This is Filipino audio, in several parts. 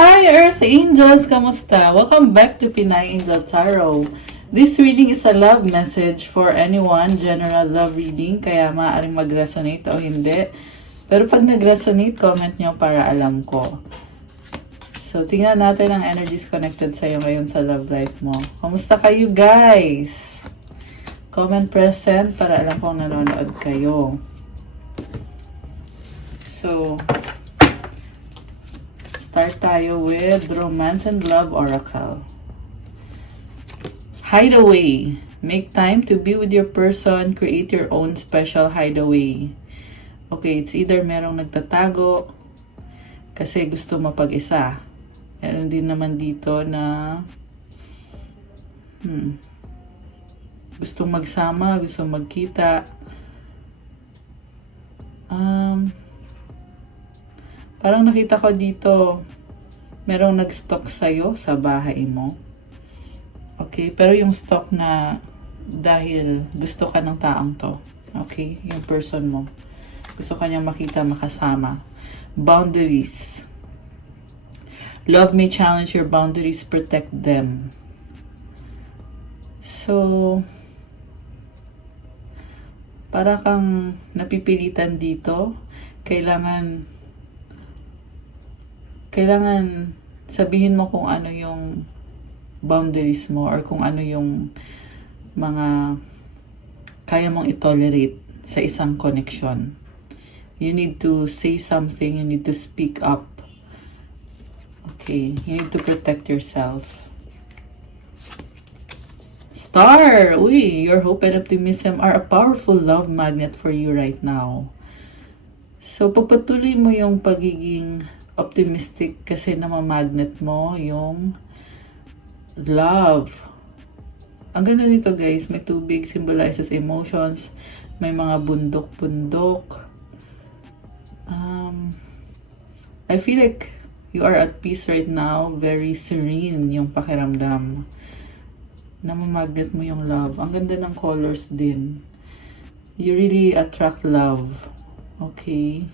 Hi Earth Angels! Kamusta? Welcome back to Pinay Angel Tarot. This reading is a love message for anyone, general love reading, kaya maaaring mag-resonate o hindi. Pero pag nag-resonate, comment nyo para alam ko. So, tingnan natin ang energies connected sa'yo ngayon sa love life mo. Kamusta kayo guys? Comment present para alam kong nanonood kayo. So, start tayo with Romance and Love Oracle. Hideaway. Make time to be with your person. Create your own special hideaway. Okay, it's either merong nagtatago kasi gusto mapag-isa. Meron din naman dito na gustong magsama, gustong magkita. Parang nakita ko dito, merong nag-stock sa'yo sa bahay mo. Okay, pero yung stock na dahil gusto ka ng taong to. Okay, yung person mo. Gusto ka niyang makita, makasama. Boundaries. Love may challenge your boundaries, protect them. So, para kang napipilitan dito, kailangan sabihin mo kung ano yung boundaries mo or kung ano yung mga kaya mong i-tolerate sa isang connection. You need to say something, you need to speak up. Okay, you need to protect yourself. Star! Uy, your hope and optimism are a powerful love magnet for you right now. So, pagpatuloy mo yung pagiging optimistic kasi namamagnet mo yung love. Ang ganda nito guys, may tubig, symbolizes emotions, may mga bundok-bundok. I feel like you are at peace right now, very serene yung pakiramdam. Namamagnet mo yung love. Ang ganda ng colors din. You really attract love. Okay.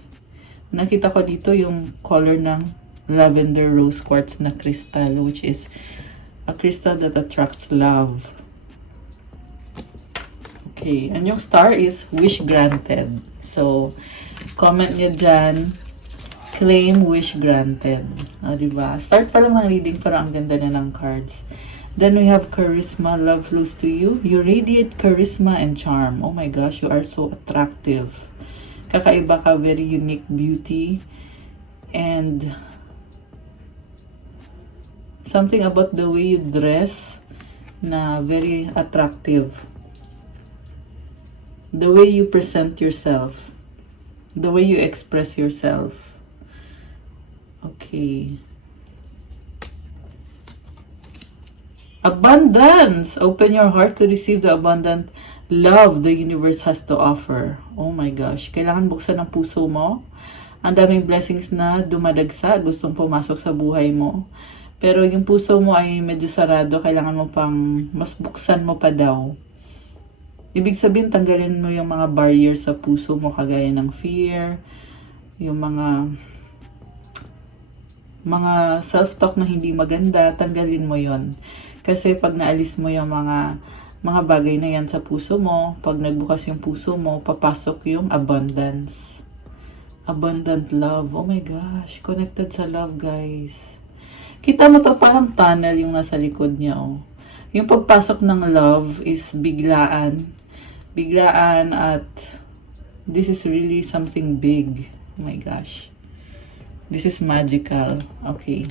Nakita ko dito yung color ng lavender rose quartz na crystal, which is a crystal that attracts love. Okay, and yung star is wish granted. So, comment nyo dyan, claim wish granted. O, diba? Start pa lang ang reading, pero ang ganda na ng cards. Then we have charisma, love flows to you. You radiate charisma and charm. Oh my gosh, you are so attractive. Kakaiba ka, very unique beauty. And something about the way you dress na very attractive. The way you present yourself. The way you express yourself. Okay. Abundance! Open your heart to receive the abundant love the universe has to offer. Oh my gosh. Kailangan buksan ang puso mo. Ang daming blessings na dumadagsa, gustong pumasok sa buhay mo. Pero yung puso mo ay medyo sarado, kailangan mo pang mas buksan mo pa daw. Ibig sabihin, tanggalin mo yung mga barriers sa puso mo, kagaya ng fear, yung mga self-talk na hindi maganda, tanggalin mo yon. Kasi pag naalis mo yung mga bagay na yan sa puso mo, pag nagbukas yung puso mo, papasok yung abundance. Abundant love. Oh my gosh. Connected sa love, guys. Kita mo to, parang tunnel yung nasa likod niya, oh. Yung pagpasok ng love is biglaan. Biglaan at this is really something big. Oh my gosh. This is magical. Okay.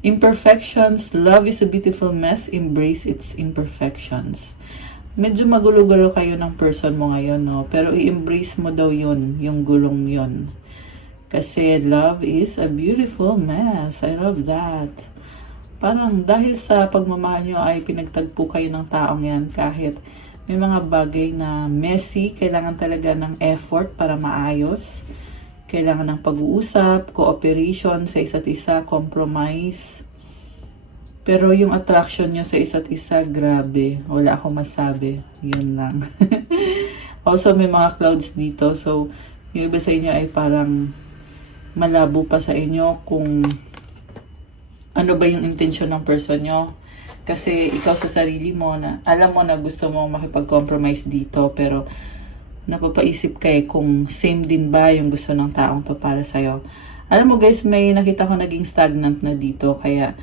Imperfections. Love is a beautiful mess. Embrace its imperfections. Medyo magulo-gulo kayo ng person mo ngayon, no? Pero i-embrace mo daw yun, yung gulong yun. Kasi love is a beautiful mess. I love that. Parang dahil sa pagmamahal nyo ay pinagtagpo kayo ng taong yan, kahit may mga bagay na messy, kailangan talaga ng effort para maayos. Kailangan ng pag-uusap, cooperation sa isa't isa, compromise. Pero yung attraction nyo sa isa't isa, grabe. Wala akong masabi. Yun lang. Also, may mga clouds dito. So, yung iba sa inyo ay parang malabo pa sa inyo kung ano ba yung intention ng person nyo. Kasi ikaw sa sarili mo, na alam mo na gusto mo makipag-compromise dito, pero napapaisip ka kung same din ba yung gusto ng taong to para sa'yo. Alam mo guys, may nakita ko naging stagnant na dito, kaya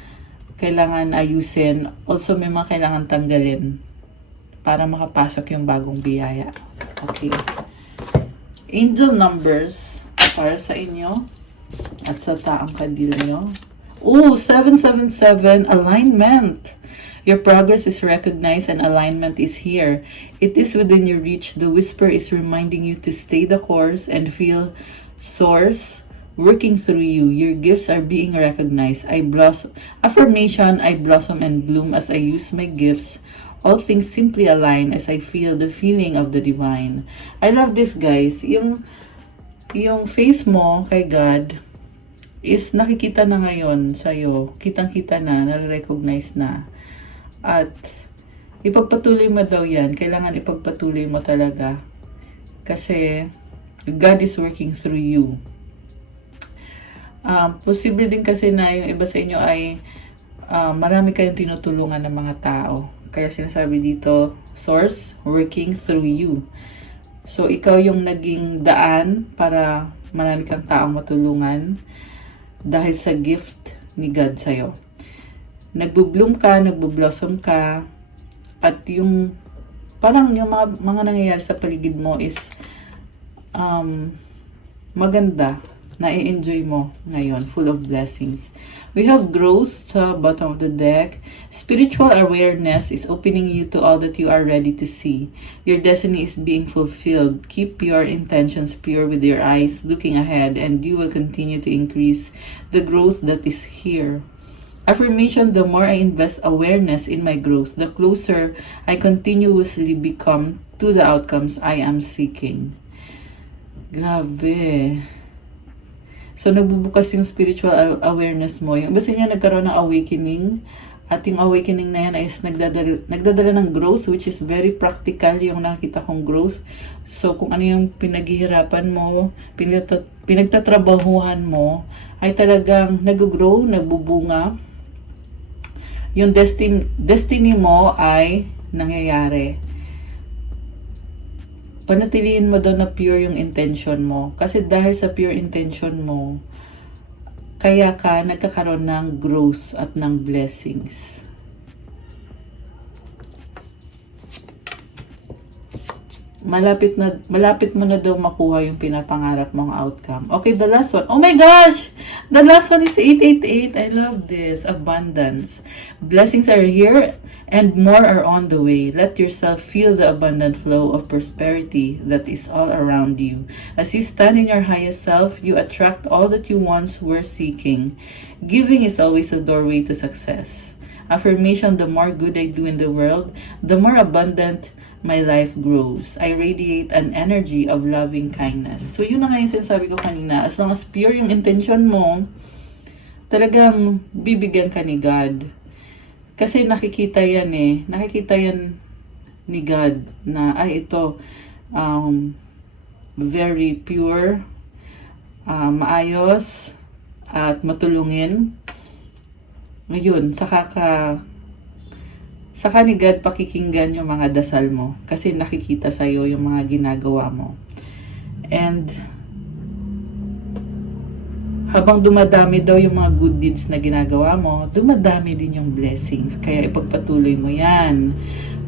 kailangan ayusin. Also, may mga kailangan tanggalin para makapasok yung bagong biyaya. Okay. Angel numbers para sa inyo at sa taong kadil nyo. Oh, 777, alignment. Your progress is recognized and alignment is here. It is within your reach. The whisper is reminding you to stay the course and feel source working through you. Your gifts are being recognized. I blossom. Affirmation, I blossom and bloom as I use my gifts. All things simply align as I feel the feeling of the divine. I love this, guys. Yung faith mo kay God is nakikita na ngayon sa'yo. Kitang-kita na, na-recognize na. At ipagpatuloy mo daw yan. Kailangan ipagpatuloy mo talaga. Kasi God is working through you. Posible din kasi na yung iba sa inyo ay marami kayong tinutulungan ng mga tao. Kaya sinasabi dito, source working through you. So, ikaw yung naging daan para marami kang taong matulungan dahil sa gift ni God sa'yo. Nagbo-bloom ka, nagbo-blossom ka, at yung parang yung mga nangyayari sa paligid mo is maganda. Na-enjoy mo ngayon, full of blessings. We have growth sa bottom of the deck. Spiritual awareness is opening you to all that you are ready to see. Your destiny is being fulfilled. Keep your intentions pure with your eyes looking ahead, and you will continue to increase the growth that is here. Affirmation, the more I invest awareness in my growth, the closer I continuously become to the outcomes I am seeking. Grabe. So, nagbubukas yung spiritual awareness mo. Yung basta niya nagkaroon ng awakening, at yung awakening na yan is nagdadala ng growth, which is very practical yung nakita kong growth. So, kung ano yung pinaghihirapan mo, pinagtatrabahuhan mo, ay talagang nag-grow, nagbubunga. Yung destiny mo ay nangyayari. Panatilihin mo daw na pure yung intention mo. Kasi dahil sa pure intention mo, kaya ka nagkakaroon ng growth at ng blessings. Malapit mo na daw makuha yung pinapangarap mong outcome. Okay, the last one. Oh my gosh! The last one is 888. I love this. Abundance. Blessings are here and more are on the way. Let yourself feel the abundant flow of prosperity that is all around you. As you stand in your highest self, you attract all that you once were seeking. Giving is always a doorway to success. Affirmation, the more good I do in the world, the more abundant my life grows. I radiate an energy of loving kindness. So, yun na nga yung sinasabi ko kanina. As long as pure yung intention mo, talagang bibigyan ka ni God. Kasi nakikita yan Nakikita yan ni God na, ay ito, very pure, maayos, at matulungin. Ngayon, saka ni God pakikinggan yung mga dasal mo kasi nakikita sa'yo yung mga ginagawa mo. And habang dumadami daw yung mga good deeds na ginagawa mo, dumadami din yung blessings. Kaya ipagpatuloy mo yan.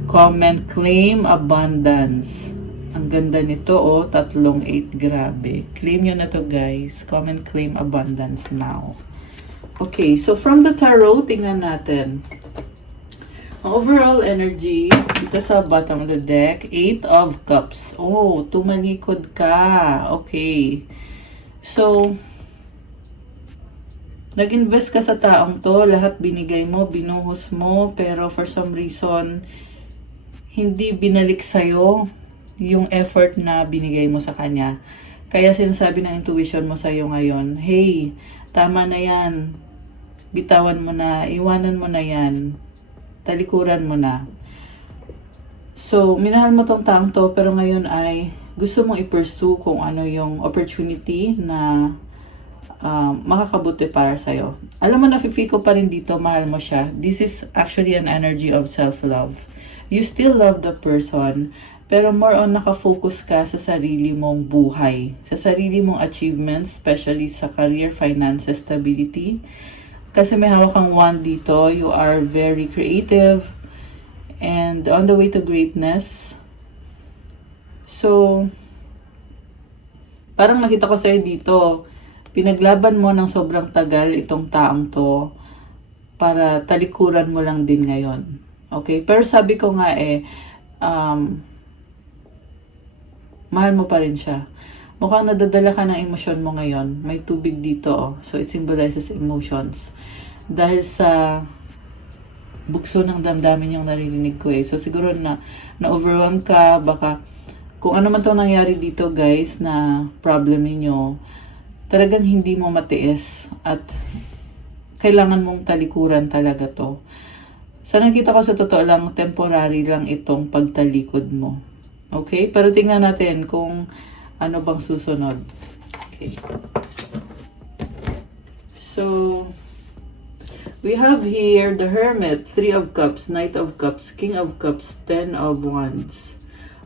Comment, claim, abundance. Ang ganda nito, 3-8, grabe. Claim nyo na to, guys. Comment, claim, abundance now. Okay, so from the tarot, tingnan natin. Overall energy, dito sa bottom of the deck, 8 of Cups. Oh, tumalikod ka. Okay. So, nag-invest ka sa taong to, lahat binigay mo, binuhos mo, pero for some reason, hindi binalik sa'yo yung effort na binigay mo sa kanya. Kaya sinasabi ng intuition mo sa'yo ngayon, hey, tama na yan. Bitawan mo na, iwanan mo na yan. Talikuran mo na. So, minahal mo tong taong to, pero ngayon ay gusto mong i-pursue kung ano yung opportunity na makakabuti para sa'yo. Alam mo, nafe-feel ko pa rin dito, mahal mo siya. This is actually an energy of self-love. You still love the person, pero more on nakafocus ka sa sarili mong buhay, sa sarili mong achievements, especially sa career, finances, stability. Kasi may hawak kang wand dito, you are very creative and on the way to greatness. So, parang nakita ko sa'yo dito, pinaglaban mo ng sobrang tagal itong taong to para talikuran mo lang din ngayon. Okay? Pero sabi ko nga mahal mo pa rin siya. Mukhang nadadala ka ng emosyon mo ngayon. May tubig dito. Oh. So, it symbolizes emotions. Dahil sa bukso ng damdamin yung naririnig ko eh. So, siguro na-overwhelm ka. Baka, kung ano man itong nangyari dito guys, na problem ninyo, talagang hindi mo matiis at kailangan mong talikuran talaga to. Sa nakita ko sa totoo lang, temporary lang itong pagtalikod mo. Okay? Pero tingnan natin kung ano bang susunod. Okay. So, we have here the Hermit, 3 of Cups, Knight of Cups, King of Cups, 10 of Wands.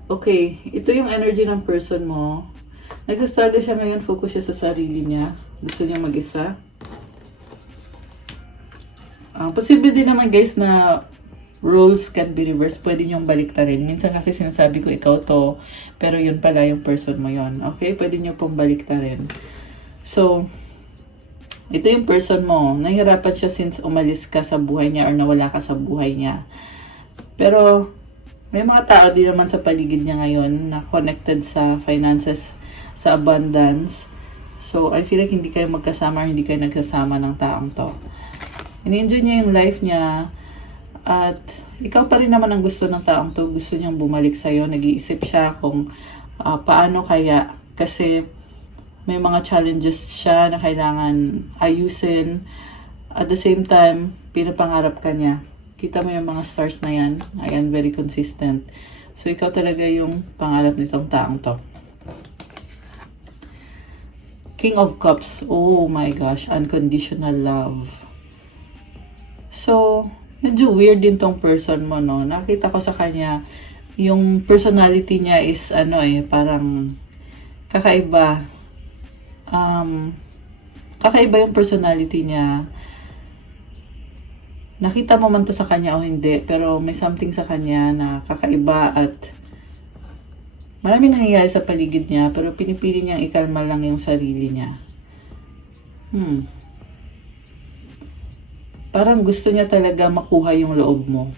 Okay, ito yung energy ng person mo. Nagsastruggle siya ngayon, focus siya sa sarili niya. Gusto niya mag-isa. Posible din naman guys na roles can be reversed. Pwede niyong baliktarin. Minsan kasi sinasabi ko ikaw to, pero yun pala yung person mo yon. Okay? Pwede niyo pong baliktarin. So, ito yung person mo. Nahihirapan siya since umalis ka sa buhay niya or nawala ka sa buhay niya. Pero, may mga tao din naman sa paligid niya ngayon na connected sa finances, sa abundance. So, I feel like hindi kayo magkasama or hindi kayo nagsasama ng taong to. Ini-enjoy niya yung life niya at ikaw pa rin naman ang gusto ng taong to. Gusto niyang bumalik sa'yo. Nag-iisip siya kung paano kaya. Kasi may mga challenges siya na kailangan ayusin. At the same time, pinapangarap ka niya. Kita mo yung mga stars na yan. Ayan, very consistent. So, ikaw talaga yung pangarap nitong taong to. King of Cups. Oh my gosh, unconditional love. So, medyo weird din tong person mo, no? Nakita ko sa kanya, yung personality niya is, parang kakaiba. Kakaiba yung personality niya. Nakita mo man to sa kanya o hindi, pero may something sa kanya na kakaiba at maraming nangyayari sa paligid niya, pero pinipili niyang ikalma lang yung sarili niya. Parang gusto niya talaga makuha yung loob mo.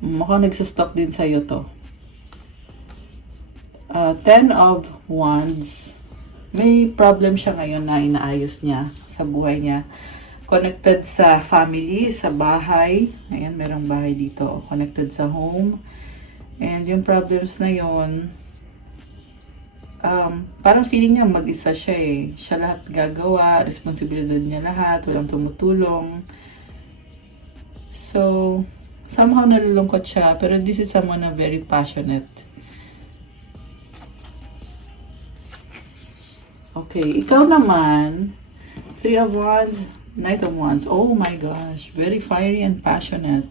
Mukhang nagsastalk din sa'yo to. 10 of Wands. May problem siya ngayon na inaayos niya sa buhay niya. Connected sa family, sa bahay. Ayan, merong bahay dito. Connected sa home. And yung problems na yon, parang feeling niya mag-isa siya eh. Siya lahat gagawa, responsibilidad niya lahat, walang tumutulong. So, somehow nalulungkot siya, pero this is someone na very passionate. Okay, ikaw naman, 3 of Wands, Knight of Wands. Oh my gosh, very fiery and passionate.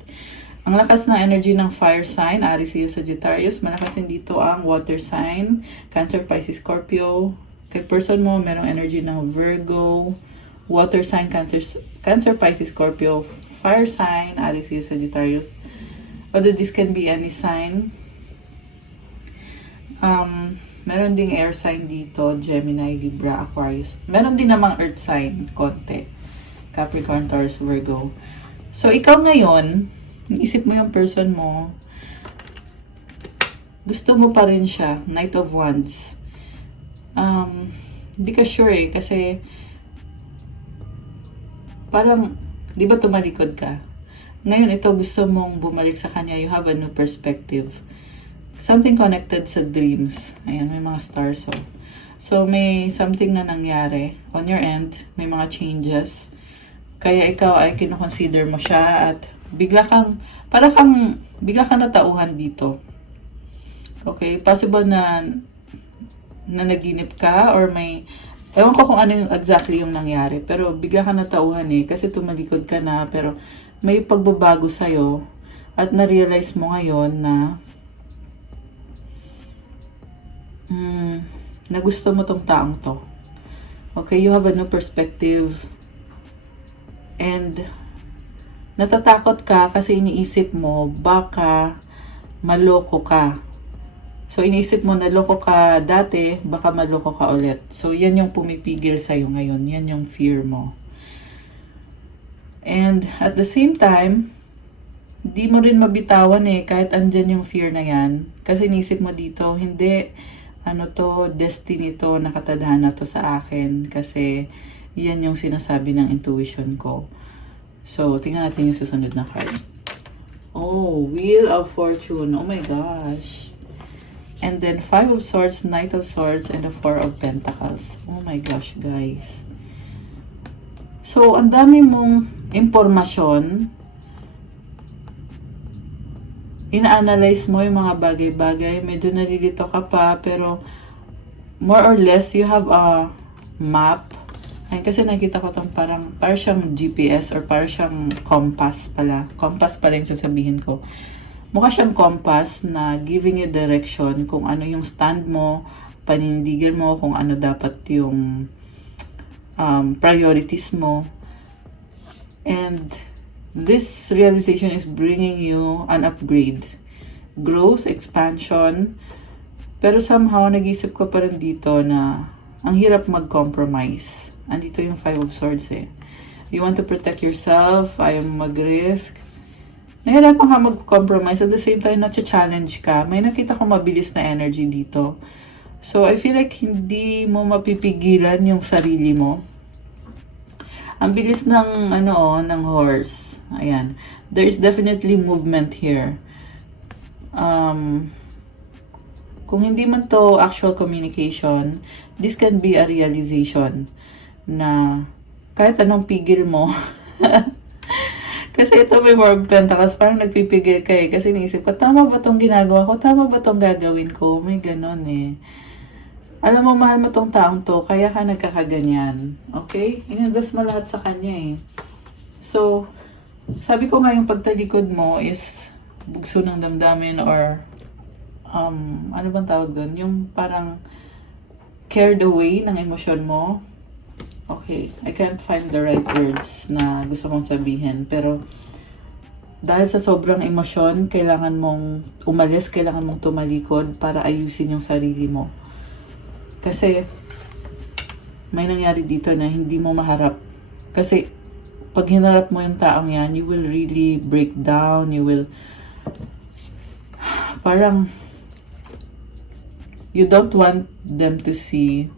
Ang lakas ng energy ng fire sign, Aries, Leo, Sagittarius. Malakas din dito ang water sign, Cancer, Pisces, Scorpio. Kay person mo, merong energy ng Virgo, water sign, Cancer, Pisces, Scorpio, fire sign, Aries, Leo, Sagittarius. Although this can be any sign. Meron ding air sign dito, Gemini, Libra, Aquarius. Meron din namang earth sign, konti. Capricorn, Taurus, Virgo. So, ikaw ngayon, isip mo yung person mo, gusto mo pa rin siya, Knight of Wands. Hindi ka sure eh, kasi parang, di ba tumalikod ka? Ngayon, ito gusto mong bumalik sa kanya, you have a new perspective. Something connected sa dreams. Ayan, may mga stars. So, may something na nangyari on your end, may mga changes. Kaya ikaw ay kinoconsider mo siya at bigla kang natauhan dito. Okay, possible na naginip ka or may Ewan ko kung ano yung exactly yung nangyari, pero bigla ka natauhan eh, kasi tumalikod ka na, pero may pagbabago sa'yo, at na-realize mo ngayon na, na gusto mo tong taong to. Okay, you have a new perspective, and natatakot ka kasi iniisip mo, baka maloko ka. So, iniisip mo, naloko ka dati, baka maloko ka ulit. So, yan yung pumipigil sa'yo ngayon. Yan yung fear mo. And, at the same time, di mo rin mabitawan eh, kahit andyan yung fear na yan. Kasi iniisip mo dito, hindi, ano to, destiny to, nakatadhana to sa akin. Kasi, yan yung sinasabi ng intuition ko. So, tingnan natin yung susunod na card. Oh, Wheel of Fortune. Oh my gosh. And then, 5 of Swords, Knight of Swords, and the 4 of Pentacles. Oh my gosh, guys. So, ang dami mong impormasyon. Ina-analyze mo yung mga bagay-bagay. Medyo nalilito ka pa, pero more or less, you have a map. Ay, kasi nakita ko itong parang siyang GPS or parang siyang compass pala. Compass pala yung sasabihin ko. Mukha siyang compass na giving you direction kung ano yung stand mo, panindigan mo, kung ano dapat yung priorities mo. And this realization is bringing you an upgrade. Growth, expansion. Pero somehow, nag-isip ko pa rin dito na ang hirap mag-compromise. Andito yung 5 of Swords eh. You want to protect yourself, ayaw mag-risk. Nahirapan ka mag-compromise. At the same time, na-challenge ka. May nakita ko mabilis na energy dito. So, I feel like hindi mo mapipigilan yung sarili mo. Ang bilis ng, ng horse. Ayan. There is definitely movement here. Kung hindi man to actual communication, this can be a realization na kahit anong pigil mo, kasi ito may Four of Pentacles, parang nagpipigil ka eh. Kasi naisip ko, tama ba tong ginagawa ko? Tama ba tong gagawin ko? May ganon eh. Alam mo, mahal mo tong taong to, kaya ka nagkakaganyan. Okay? Ininvest mo lahat sa kanya eh. So, sabi ko nga yung pagtalikod mo is bugso ng damdamin or ano bang tawag doon? Yung parang carried away ng emosyon mo. Okay, I can't find the right words na gusto kong sabihin. Pero, dahil sa sobrang emosyon, kailangan mong umalis, kailangan mong tumalikod para ayusin yung sarili mo. Kasi, may nangyari dito na hindi mo maharap. Kasi, pag hinarap mo yung taong yan, you will really break down, you will, parang, you don't want them to see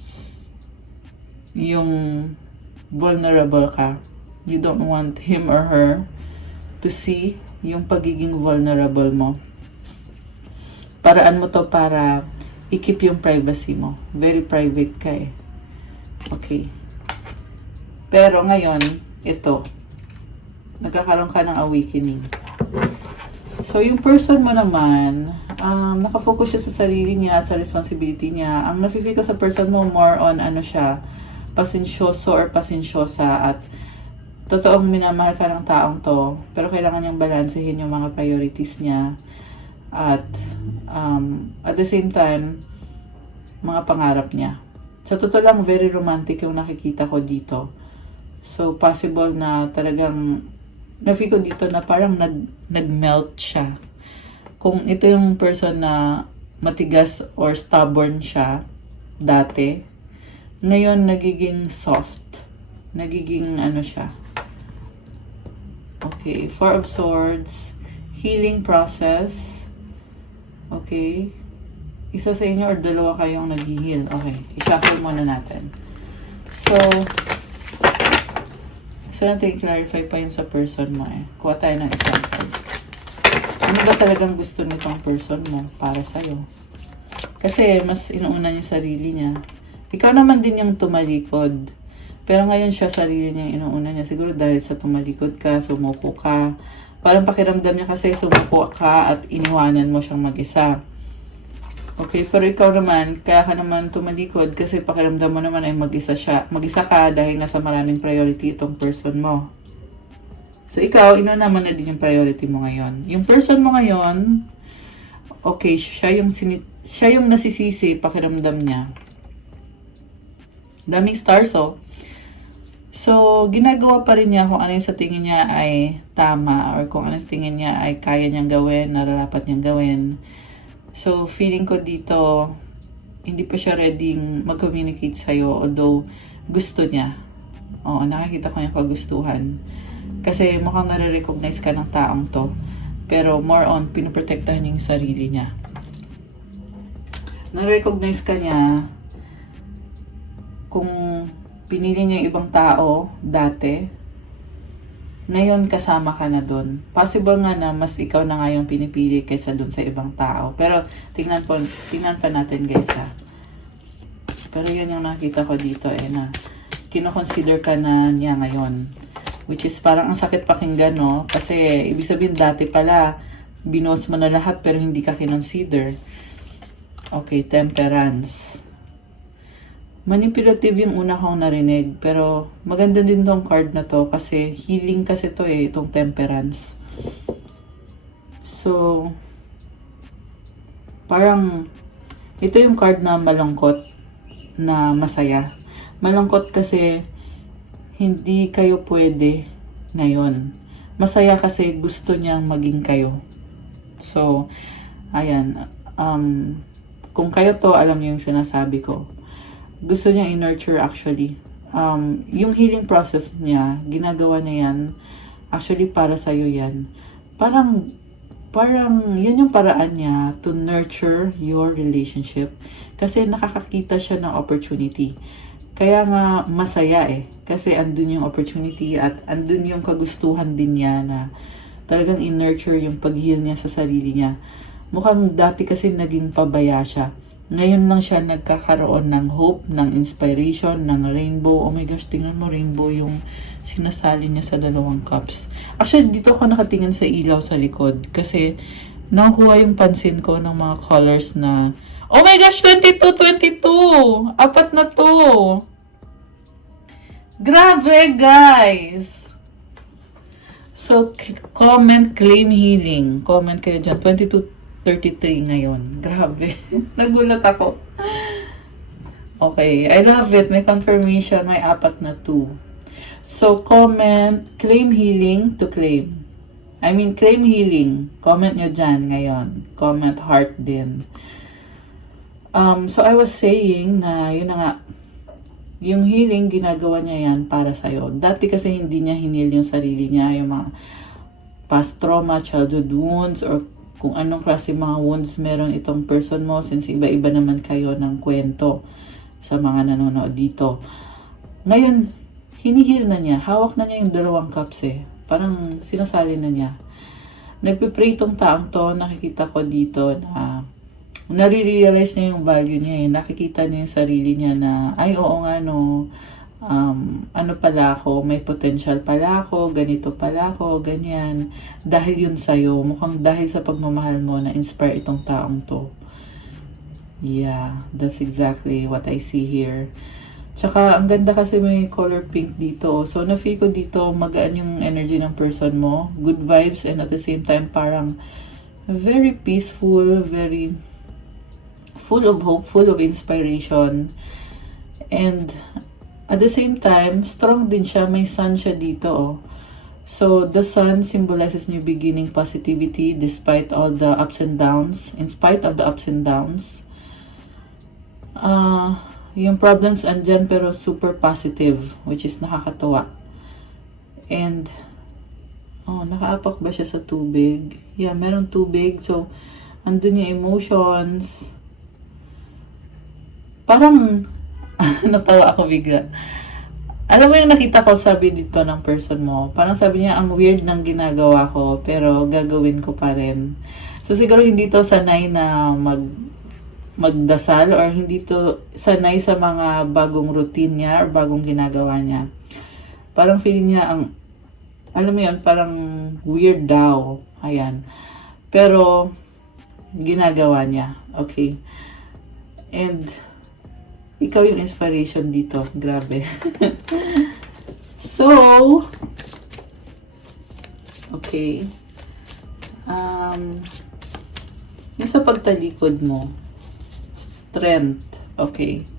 yung vulnerable ka. You don't want him or her to see yung pagiging vulnerable mo. Paraan mo to para i-keep yung privacy mo. Very private ka eh. Okay. Pero ngayon, ito. Nagkakaroon ka ng awakening. So, yung person mo naman, nakafocus siya sa sarili niya at sa responsibility niya. Ang nafe-feel ko sa person mo, more on siya, pasensyoso or pasensyosa at totoong minamahal ka ng taong to, pero kailangan niyang balansehin yung mga priorities niya at the same time, mga pangarap niya. Sa totoo lang, very romantic yung nakikita ko dito. So, possible na talagang na-feel ko dito na parang nag-melt siya. Kung ito yung person na matigas or stubborn siya dati, ngayon, nagiging soft. Nagiging siya. Okay. 4 of Swords. Healing process. Okay. Isa sa inyo or dalawa kayong nag-heal. Okay. I-shuffle muna natin. So, natin i-clarify pa yun sa person mo eh. Kuha tayo ng isang card. Ano ba talagang gusto nitong person mo para sa'yo? Kasi, mas inuuna niya sarili niya. Ikaw naman din yung tumalikod. Pero ngayon siya, sarili niya inuuna niya. Siguro dahil sa tumalikod ka, sumuko ka. Parang pakiramdam niya kasi sumuko ka at iniwanan mo siyang mag-isa. Okay, pero ikaw naman, kaya ka naman tumalikod kasi pakiramdam mo naman ay mag-isa siya. Mag-isa ka dahil nga sa maraming priority itong person mo. So, ikaw, inuna mo na din yung priority mo ngayon. Yung person mo ngayon, okay, siya yung nasisisi, pakiramdam niya. Daming stars, oh. So, ginagawa pa rin niya kung ano yung sa tingin niya ay tama or kung ano sa tingin niya ay kaya niyang gawin, nararapat niyang gawin. So, feeling ko dito, hindi pa siya ready mag-communicate sa'yo, although gusto niya. Oo, nakikita ko yung kagustuhan. Kasi mukhang nare-recognize ka ng taong to. Pero more on, pinoprotektahan niya yung sarili niya. Nare-recognize ka niya kung pinili niya yung ibang tao dati, ngayon kasama ka na dun. Possible nga na mas ikaw na nga yung pinipili kaysa dun sa ibang tao. Pero tingnan pa natin guys ha. Pero yun yung nakita ko dito na kinoconsider ka na niya ngayon. Which is parang ang sakit pakinggan, no? Kasi ibig sabihin dati pala binos mo na lahat pero hindi ka kinonsider. Okay, temperance. Manipulative yung una kong narinig, pero maganda din tong card na to kasi healing kasi to itong temperance. So, parang ito yung card na malungkot na masaya. Malungkot kasi hindi kayo pwede ngayon. Masaya kasi gusto niyang maging kayo. So, ayan. Kung kayo to, alam niyo yung sinasabi ko. Gusto niyang i-nurture actually. Yung healing process niya, ginagawa niya yan, actually para sa'yo yan. Parang, yan yung paraan niya to nurture your relationship. Kasi nakakakita siya ng opportunity. Kaya nga masaya kasi andun yung opportunity at andun yung kagustuhan din niya na talagang in-nurture yung pag-heal niya sa sarili niya. Mukhang dati kasi naging pabaya siya. Ngayon lang siya nagkakaroon ng hope, ng inspiration, ng rainbow. Oh my gosh, tingnan mo rainbow yung sinasali niya sa 2 cups. Actually, dito ako nakatingin sa ilaw sa likod kasi nakuha yung pansin ko ng mga colors na oh my gosh, 22! Apat na to! Grabe, guys! So, comment, claim healing. Comment kayo dyan. 22:33 ngayon. Grabe. Nagulat ako. Okay, I love it. May confirmation. May apat na 2. So, comment, claim healing to claim. Claim healing. Comment nyo dyan ngayon. Comment heart din. So I was saying na yun na nga, yung healing ginagawa niya yan para sa'yo. Dati kasi hindi niya hinil yung sarili niya, yung mga past trauma, childhood wounds, or kung anong klase mga wounds meron itong person mo since iba-iba naman kayo ng kwento sa mga nanonood dito. Ngayon, hinihil na niya. Hawak na niya yung 2 cups Parang sinasali na niya. Nagpipray tong taong to, nakikita ko dito na nare-realize niya yung value niya Nakikita niya yung sarili niya na, ay oo nga no, ano pala ako, may potential pala ako, ganito pala ako, ganyan. Dahil yun sa'yo, mukhang dahil sa pagmamahal mo, na-inspire itong taong to. Yeah, that's exactly what I see here. Tsaka, ang ganda kasi may color pink dito. So, na-feel ko dito, magaan yung energy ng person mo. Good vibes and at the same time, parang very peaceful, very full of hope, full of inspiration. And at the same time, strong din siya. May sun siya dito. So, the sun symbolizes new beginning, positivity, despite all the ups and downs. In spite of the ups and downs. Yung problems andyan pero super positive, which is nakakatuwa. And, nakaapak ba siya sa tubig? Yeah, meron tubig. So, andun yung emotions. Parang, natawa ako bigla. Alam mo yung nakita ko, sabi dito ng person mo, parang sabi niya, ang weird ng ginagawa ko, pero gagawin ko pa rin. So, siguro hindi to sanay na magdasal or hindi to sanay sa mga bagong routine niya or bagong ginagawa niya. Parang feeling niya, alam mo yun, parang weird daw. Ayan. Pero, ginagawa niya. Okay. And ikaw yung inspiration dito. Grabe. So, okay. Yung sa pagtalikod mo, strength. Okay.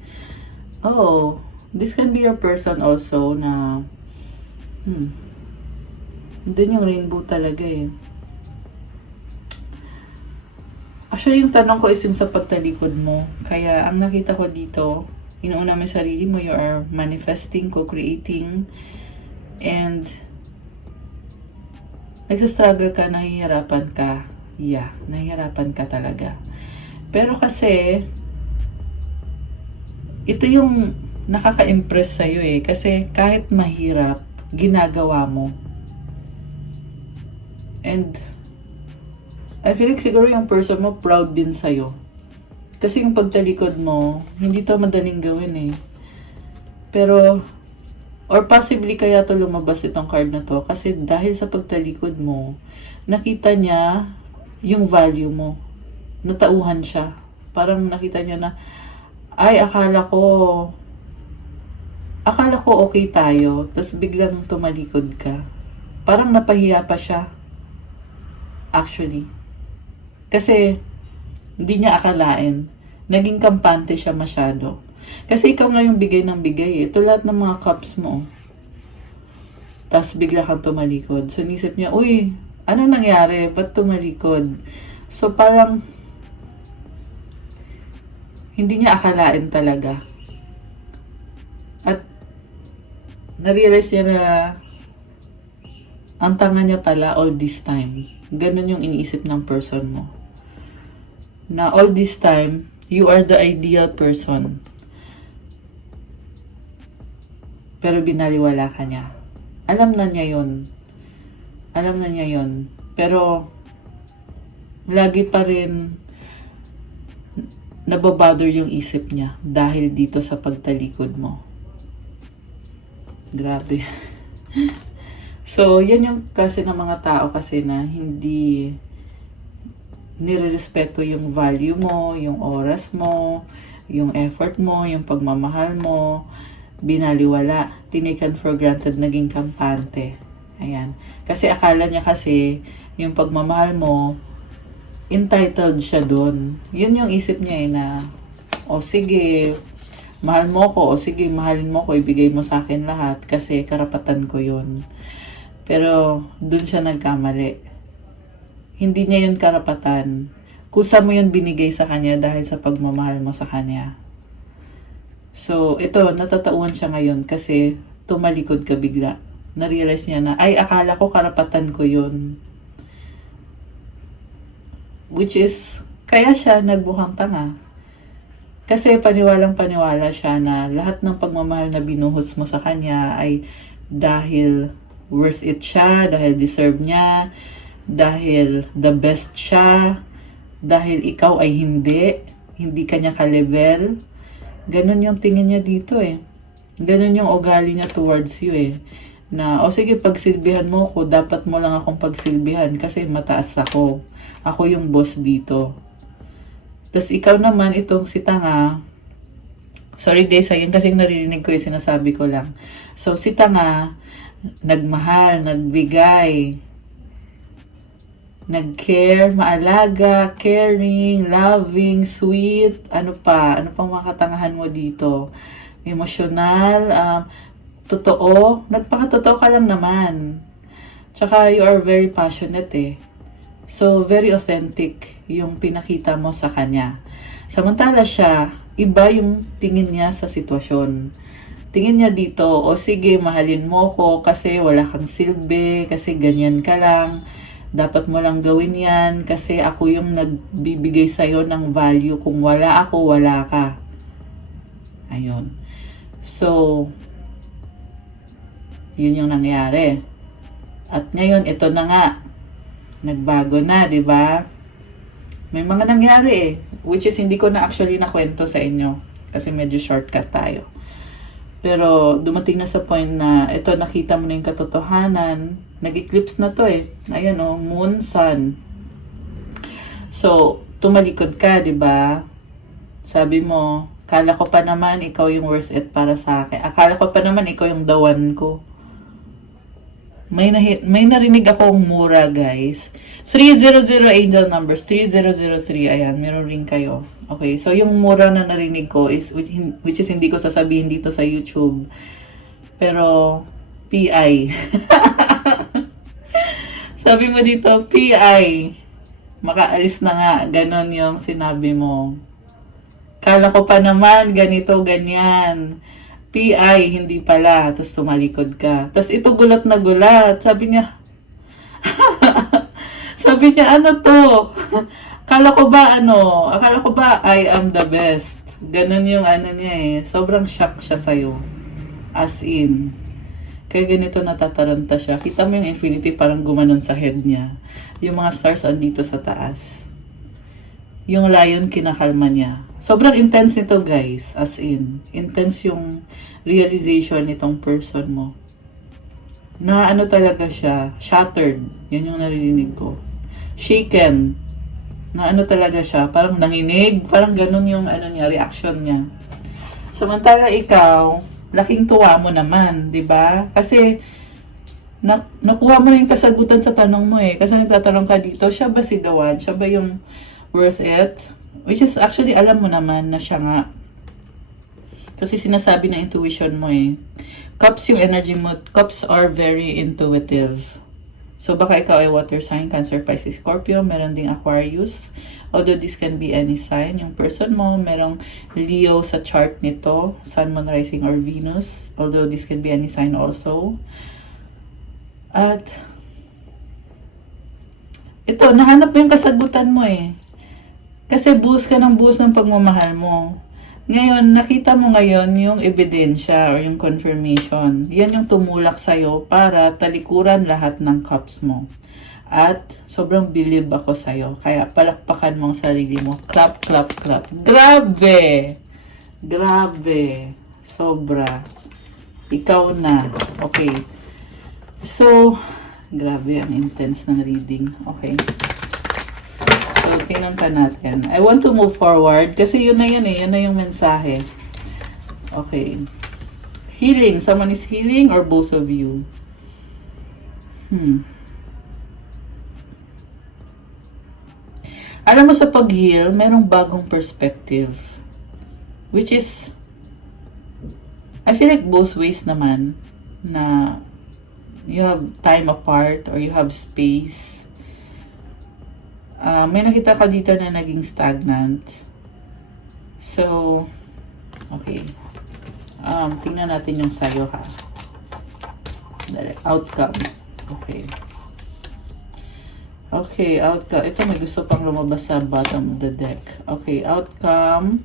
Oh, this can be your person also na doon yung rainbow talaga eh. Actually, yung tanong ko is yung sa pagtalikod mo. Kaya, ang nakita ko dito, inuuna mo yung sarili mo, you are manifesting, co-creating, and nagsastruggle ka, nahihirapan ka. Yeah, nahihirapan ka talaga. Pero kasi, ito yung nakaka-impress sa'yo eh. Kasi kahit mahirap, ginagawa mo. And I feel like siguro yung person mo proud din sa'yo. Kasi yung pagtalikod mo, hindi to madaling gawin eh. Pero, or possibly kaya to lumabas itong card na to. Kasi dahil sa pagtalikod mo, nakita niya yung value mo. Natauhan siya. Parang nakita niya na, ay, akala ko okay tayo. Tapos biglang tumalikod ka. Parang napahiya pa siya. Actually. Kasi, hindi niya akalain. Naging kampante siya masyado. Kasi ikaw nga yung bigay ng bigay eh. Ito lahat ng mga cups mo. Tapos bigla kang tumalikod. So, nisip niya, uy, ano nangyari? Ba't tumalikod? So, parang, hindi niya akalain talaga. At, na-realize niya na, ang tanga niya pala all this time. Ganon yung iniisip ng person mo. Na all this time, you are the ideal person. Pero binaliwala ka niya. Alam na niya yun. Alam na niya yun. Pero, lagi pa rin nababother yung isip niya dahil dito sa pagtalikod mo. Grabe. So, yan yung klase ng mga tao kasi na hindi nirerespeto yung value mo, yung oras mo, yung effort mo, yung pagmamahal mo, binaliwala, tinikan for granted, naging kampante. Ayan. Kasi akala niya kasi, yung pagmamahal mo, entitled siya doon. Yun yung isip niya eh na, o sige, mahal mo ko, o sige, mahalin mo ko, ibigay mo sa akin lahat kasi karapatan ko yun. Pero, dun siya nagkamali. Hindi niya yun karapatan. Kusa mo yun binigay sa kanya dahil sa pagmamahal mo sa kanya. So, ito, natatauhan siya ngayon kasi tumalikod ka bigla. Na-realize niya na, ay, akala ko karapatan ko yun. Which is, kaya siya nagbukhang tanga. Kasi paniwalang-paniwala siya na lahat ng pagmamahal na binuhos mo sa kanya ay dahil worth it siya, dahil deserve niya, dahil the best siya, dahil ikaw ay hindi kanya ka-level. Ganon yung tingin niya dito eh. Ganon yung ugali niya towards you eh. Na, o sige, pagsilbihan mo ko, dapat mo lang akong pagsilbihan kasi mataas ako. Ako yung boss dito. Tapos ikaw naman, itong si tanga, sorry guys, ayun kasi naririnig ko yung sinasabi ko lang. So, si tanga, nagmahal, nagbigay, nag-care, maalaga, caring, loving, sweet, ano pang mga katangahan mo dito? Emotional, totoo, nagpakatotoo ka lang naman. Tsaka you are very passionate eh. So, very authentic yung pinakita mo sa kanya. Samantala siya, iba yung tingin niya sa sitwasyon. Tingin niya dito, o sige, mahalin mo ko kasi wala kang silbi, kasi ganyan ka lang. Dapat mo lang gawin yan kasi ako yung nagbibigay sa'yo ng value. Kung wala ako, wala ka. Ayun. So, yun yung nangyari. At ngayon, ito na nga. Nagbago na, di ba? May mga nangyari eh. Which is, hindi ko na actually nakwento sa inyo. Kasi medyo shortcut tayo. Pero dumating na sa point na ito nakita mo na yung katotohanan. Nag-eclipse na to eh. Ayan o, moon, sun. So, tumalikod ka, di ba? Sabi mo, akala ko pa naman ikaw yung worth it para sa akin. Akala ko pa naman ikaw yung the one ko. May narinig akong mura, guys. 300 angel numbers. 3003. Ayan, meron rin kayo. Okay, so yung mura na narinig ko is, which is hindi ko sasabihin dito sa YouTube. Pero, PI. Sabi mo dito, PI. Makaalis na nga. Ganon yung sinabi mo. Kala ko pa naman, ganito, ganyan. PI, hindi pala. Tapos tumalikod ka. Tapos ito gulat na gulat. Sabi niya, ano to? Akala ko ba I am the best. Ganon yung ano niya eh. Sobrang shock siya sa'yo. As in. Kaya ganito natataranta siya. Kita mo yung infinity parang gumanon sa head niya. Yung mga stars andito sa taas. Yung lion kinakalma niya. Sobrang intense nito, guys. As in, intense yung realization nitong person mo. Na ano talaga siya, shattered. Yan yung naririnig ko. Shaken. Na ano talaga siya, parang nanginig. Parang ganun yung ano niya, reaction niya. Samantala ikaw, laking tuwa mo naman, di ba? Kasi, nakuha mo na yung kasagutan sa tanong mo eh. Kasi nagtatanong ka dito, siya ba si the one? Siya ba yung worth it? Which is actually, alam mo naman na siya nga. Kasi sinasabi ng intuition mo eh. Cups yung energy mo. Cups are very intuitive. So baka ikaw ay water sign, Cancer, Pisces, Scorpio. Meron ding Aquarius. Although this can be any sign. Yung person mo, merong Leo sa chart nito. Sun, Moon, Rising, or Venus. Although this can be any sign also. At ito, nahanap mo yung kasagutan mo eh. Kasi buhos ka ng pagmamahal mo. Ngayon, nakita mo ngayon yung ebidensya or yung confirmation. Yan yung tumulak sa'yo para talikuran lahat ng cups mo. At sobrang believe ako sa'yo. Kaya palakpakan mo ang sarili mo. Clap, clap, clap. Grabe! Grabe! Sobra. Ikaw na. Okay. So, grabe ang intense ng reading. Okay. So, tingnan ka natin. I want to move forward kasi yun na yun eh. Yun na yung mensahe. Okay. Healing. Someone is healing or both of you? Alam mo sa pag-heal, merong bagong perspective. Which is, I feel like both ways naman na you have time apart or you have space. May nakita ka dito na naging stagnant. So, okay. Tingnan natin yung sayo ha. Outcome. Okay. Okay, outcome. Ito may gusto pang lumabas sa bottom of the deck. Okay, outcome.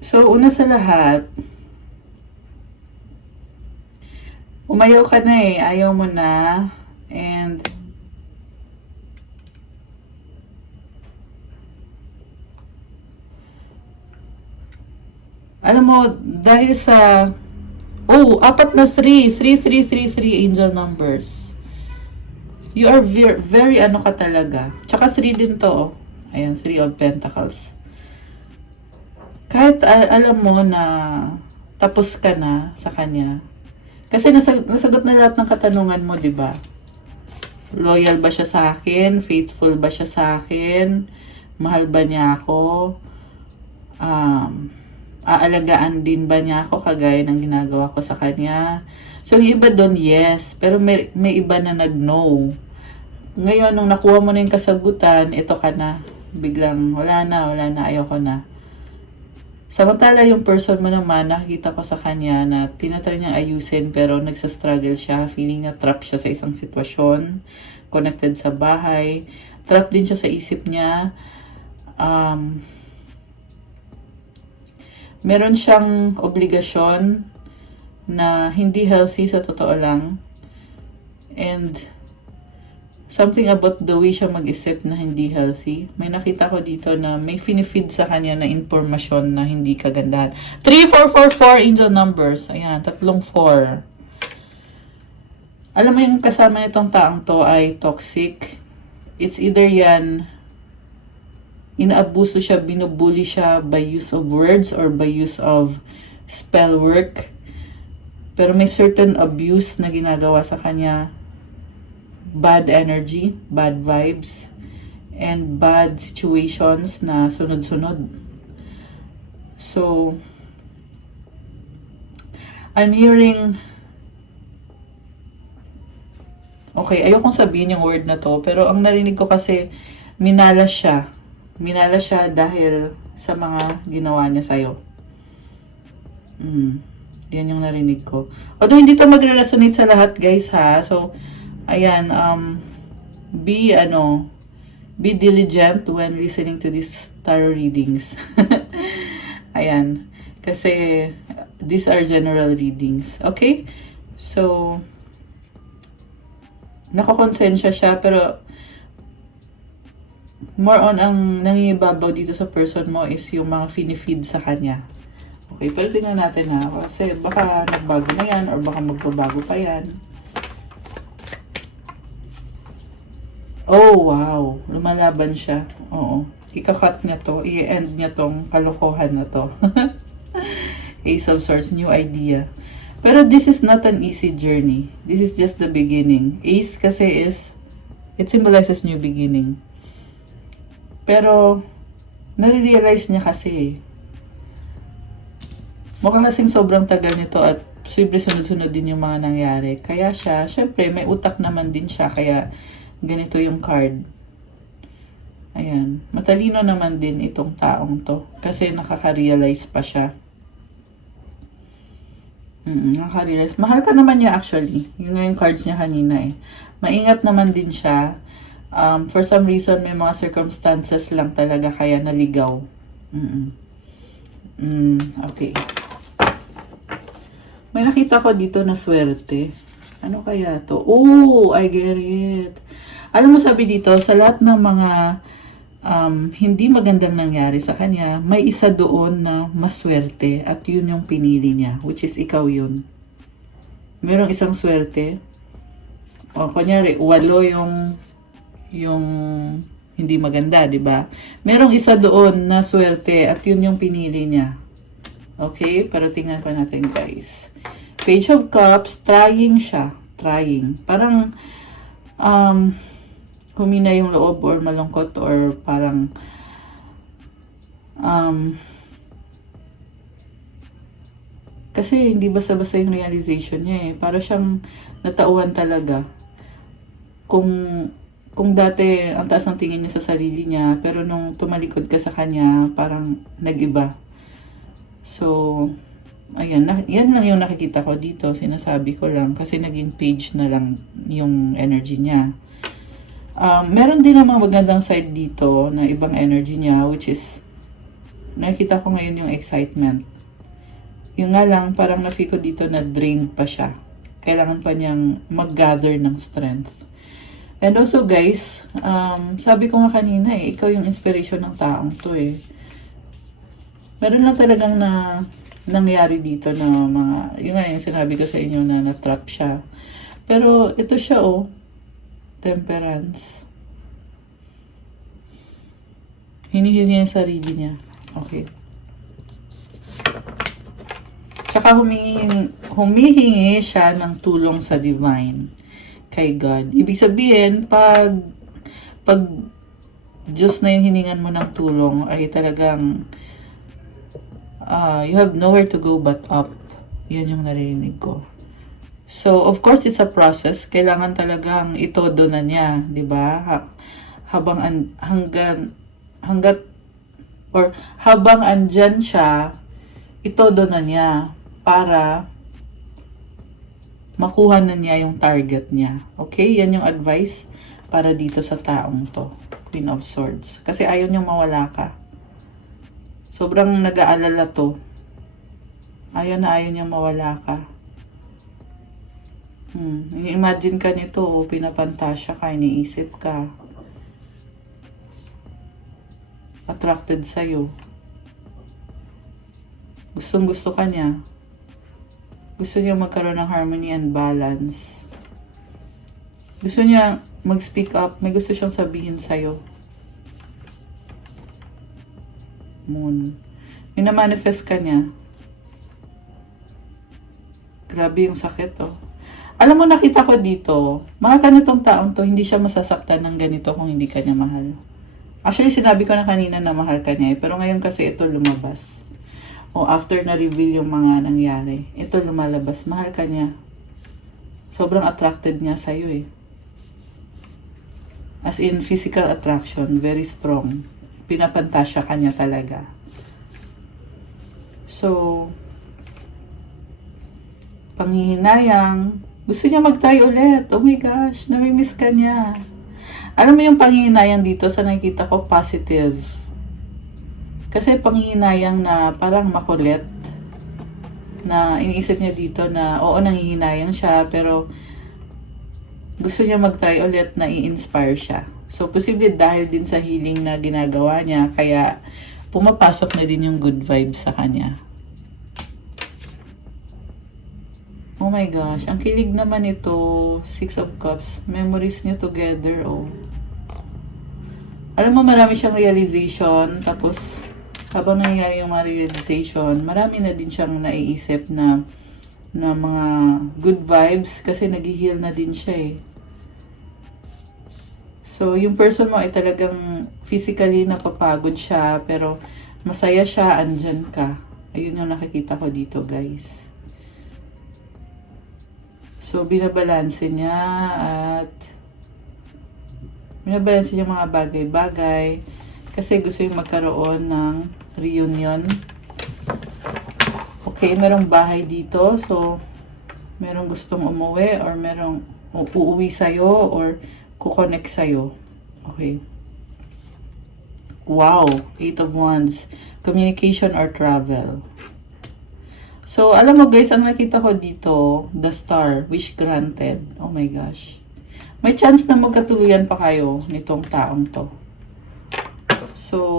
So, una sa lahat, umayaw ka na eh. Ayaw mo na. And, alam mo, dahil sa, apat na 3. 3 angel numbers. You are very ano ka talaga. Tsaka 3 din to. Ayan, 3 of Pentacles. Kahit alam mo na tapos ka na sa kanya. Kasi nasagot na lahat ng katanungan mo, di ba? Loyal ba siya sa akin? Faithful ba siya sa akin? Mahal ba niya ako? Aalagaan din ba niya ako kagaya ng ginagawa ko sa kanya? So, yung iba doon, yes. Pero may iba na nag-no. Ngayon, nung nakuha mo na yung kasagutan, ito ka na. Biglang, wala na, ayoko na. Samantala yung person mo naman, nakikita ko sa kanya na tinatry niyang ayusin pero nagsastruggle siya. Feeling na trap siya sa isang sitwasyon. Connected sa bahay. Trap din siya sa isip niya. Meron siyang obligasyon na hindi healthy sa totoo lang. And something about the way siya mag-isip na hindi healthy. May nakita ko dito na may finifeed sa kanya na informasyon na hindi kagandahan. 3, 4, 4, 4 angel numbers. Ayan, 3, 4. Alam mo yung kasama nitong taong to ay toxic. It's either yan, inaabuso siya, binubuli siya by use of words or by use of spell work. Pero may certain abuse na ginagawa sa kanya. Bad energy, bad vibes, and bad situations na sunod-sunod. So, I'm hearing, okay, ayokong sabihin yung word na to, pero ang narinig ko kasi, minalas siya. Minalas siya dahil sa mga ginawa niya sa'yo. Yan yung narinig ko. Although hindi to magre-resonate sa lahat, guys, ha? So, ayan, be diligent when listening to these tarot readings. Ayan. Kasi, these are general readings. Okay? So, nakakonsensya siya, pero more on ang nangibabaw dito sa person mo is yung mga finifeed sa kanya. Okay, pero tingnan natin ha. Kasi baka nagbago na yan or baka magbabago pa yan. Oh, wow. Lumalaban siya. Oo. Ika-cut niya to. I-end niya tong kalokohan na to. Ace of Swords, new idea. Pero this is not an easy journey. This is just the beginning. Ace kasi it symbolizes new beginning. Pero, nare-realize niya kasi, mukhang kasing sobrang tagal nito at posible sunod-sunod din yung mga nangyari. Kaya siya, syempre, may utak naman din siya, kaya ganito yung card. Ayan. Matalino naman din itong taong to, kasi nakaka-realize pa siya. Nakaka-realize. Mahal ka naman niya actually. Yun nga yung cards niya kanina eh. Maingat naman din siya. For some reason, may mga circumstances lang talaga kaya naligaw. Okay. May nakita ko dito na swerte. Ano kaya to? Oh, I get it. Alam mo, sabi dito, sa lahat ng mga hindi magandang nangyari sa kanya, may isa doon na maswerte at yun yung pinili niya, which is ikaw yun. Merong isang swerte. O, kunyari, 8 yung hindi maganda, di ba? Merong isa doon na swerte at yun yung pinili niya. Okay? Pero tingnan pa natin, guys. Page of Cups, trying siya. Trying. Parang, humina yung loob or malungkot or parang, kasi hindi basta-basta yung realization niya eh. Para siyang natauhan talaga. Kung dati ang taas ng tingin niya sa sarili niya, pero nung tumalikod ka sa kanya, parang nag-iba. So, ayan, yan lang yung nakikita ko dito. Sinasabi ko lang kasi naging page na lang yung energy niya. Meron din namang magandang side dito na ibang energy niya, which is, nakikita ko ngayon yung excitement. Yung nga lang, parang na-feel ko dito na drained pa siya. Kailangan pa niyang mag-gather ng strength. And also guys, sabi ko nga kanina eh, ikaw yung inspiration ng taong to eh. Meron lang talagang nangyari dito na mga, yun nga yung sinabi ko sa inyo na na-trap siya. Pero ito siya oh, Temperance. Hinihil niya yung sarili niya. Okay. Tsaka humihingi siya ng tulong sa divine. Kay God. Ibig sabihin, pag Diyos na yung hiningan mo ng tulong, ay talagang you have nowhere to go but up. Yan yung narinig ko. So, of course, it's a process. Kailangan talagang itodo na niya, di ba? Habang andyan siya, itodo na niya para makuha na niya yung target niya. Okay? Yan yung advice para dito sa taong to. Queen of Swords. Kasi ayaw niyang mawala ka. Sobrang nag-aalala to. Ayaw niyang mawala ka. Imagine ka nito, pinapantasya ka, iniisip ka. Attracted sa'yo. Gustong-gusto ka niya. Gusto niya magkaroon ng harmony and balance. Gusto niya mag-speak up. May gusto siyang sabihin sa'yo. Moon. Minamanifest ka niya. Grabe yung sakit, oh. Alam mo, nakita ko dito, mahal ka nitong taong to, hindi siya masasaktan ng ganito kung hindi ka niya mahal. Actually, sinabi ko na kanina na mahal ka niya, pero ngayon kasi ito lumabas. O after na-reveal yung mga nangyari, ito lumalabas, mahal ka niya. Sobrang attracted niya sa'yo eh. As in, physical attraction, very strong. Pinapantasya ka niya talaga. So, panghihinayang, gusto niya mag-try ulit. Oh my gosh, namimiss ka niya. Alam mo yung panghihinayang dito, sa nakikita ko, positive. Kasi panghihinayang na parang makulit. Na iniisip niya dito na, oo, nanghihinayang siya, pero gusto niya mag-try ulit na i-inspire siya. So, posible dahil din sa healing na ginagawa niya, kaya pumapasok na din yung good vibes sa kanya. Oh my gosh, ang kilig naman ito, Six of Cups, memories niyo together, oh. Alam mo, marami siyang realization, tapos habang nangyayari yung mga realization, marami na din siyang naiisip na mga good vibes kasi nag-heal na din siya eh. So, yung person mo ay talagang physically napapagod siya, pero masaya siya, andyan ka. Ayun yung nakikita ko dito, guys. So, binabalanse niya at binabalanse niya mga bagay-bagay kasi gusto yung magkaroon ng reunion. Okay, merong bahay dito. So, merong gustong umuwi or merong uuwi sa'yo or kukonect sa'yo. Okay. Wow! 8 of Wands. Communication or travel. So, alam mo guys, ang nakita ko dito, the star, wish granted. Oh my gosh. May chance na magkatuluyan pa kayo nitong taong to. So,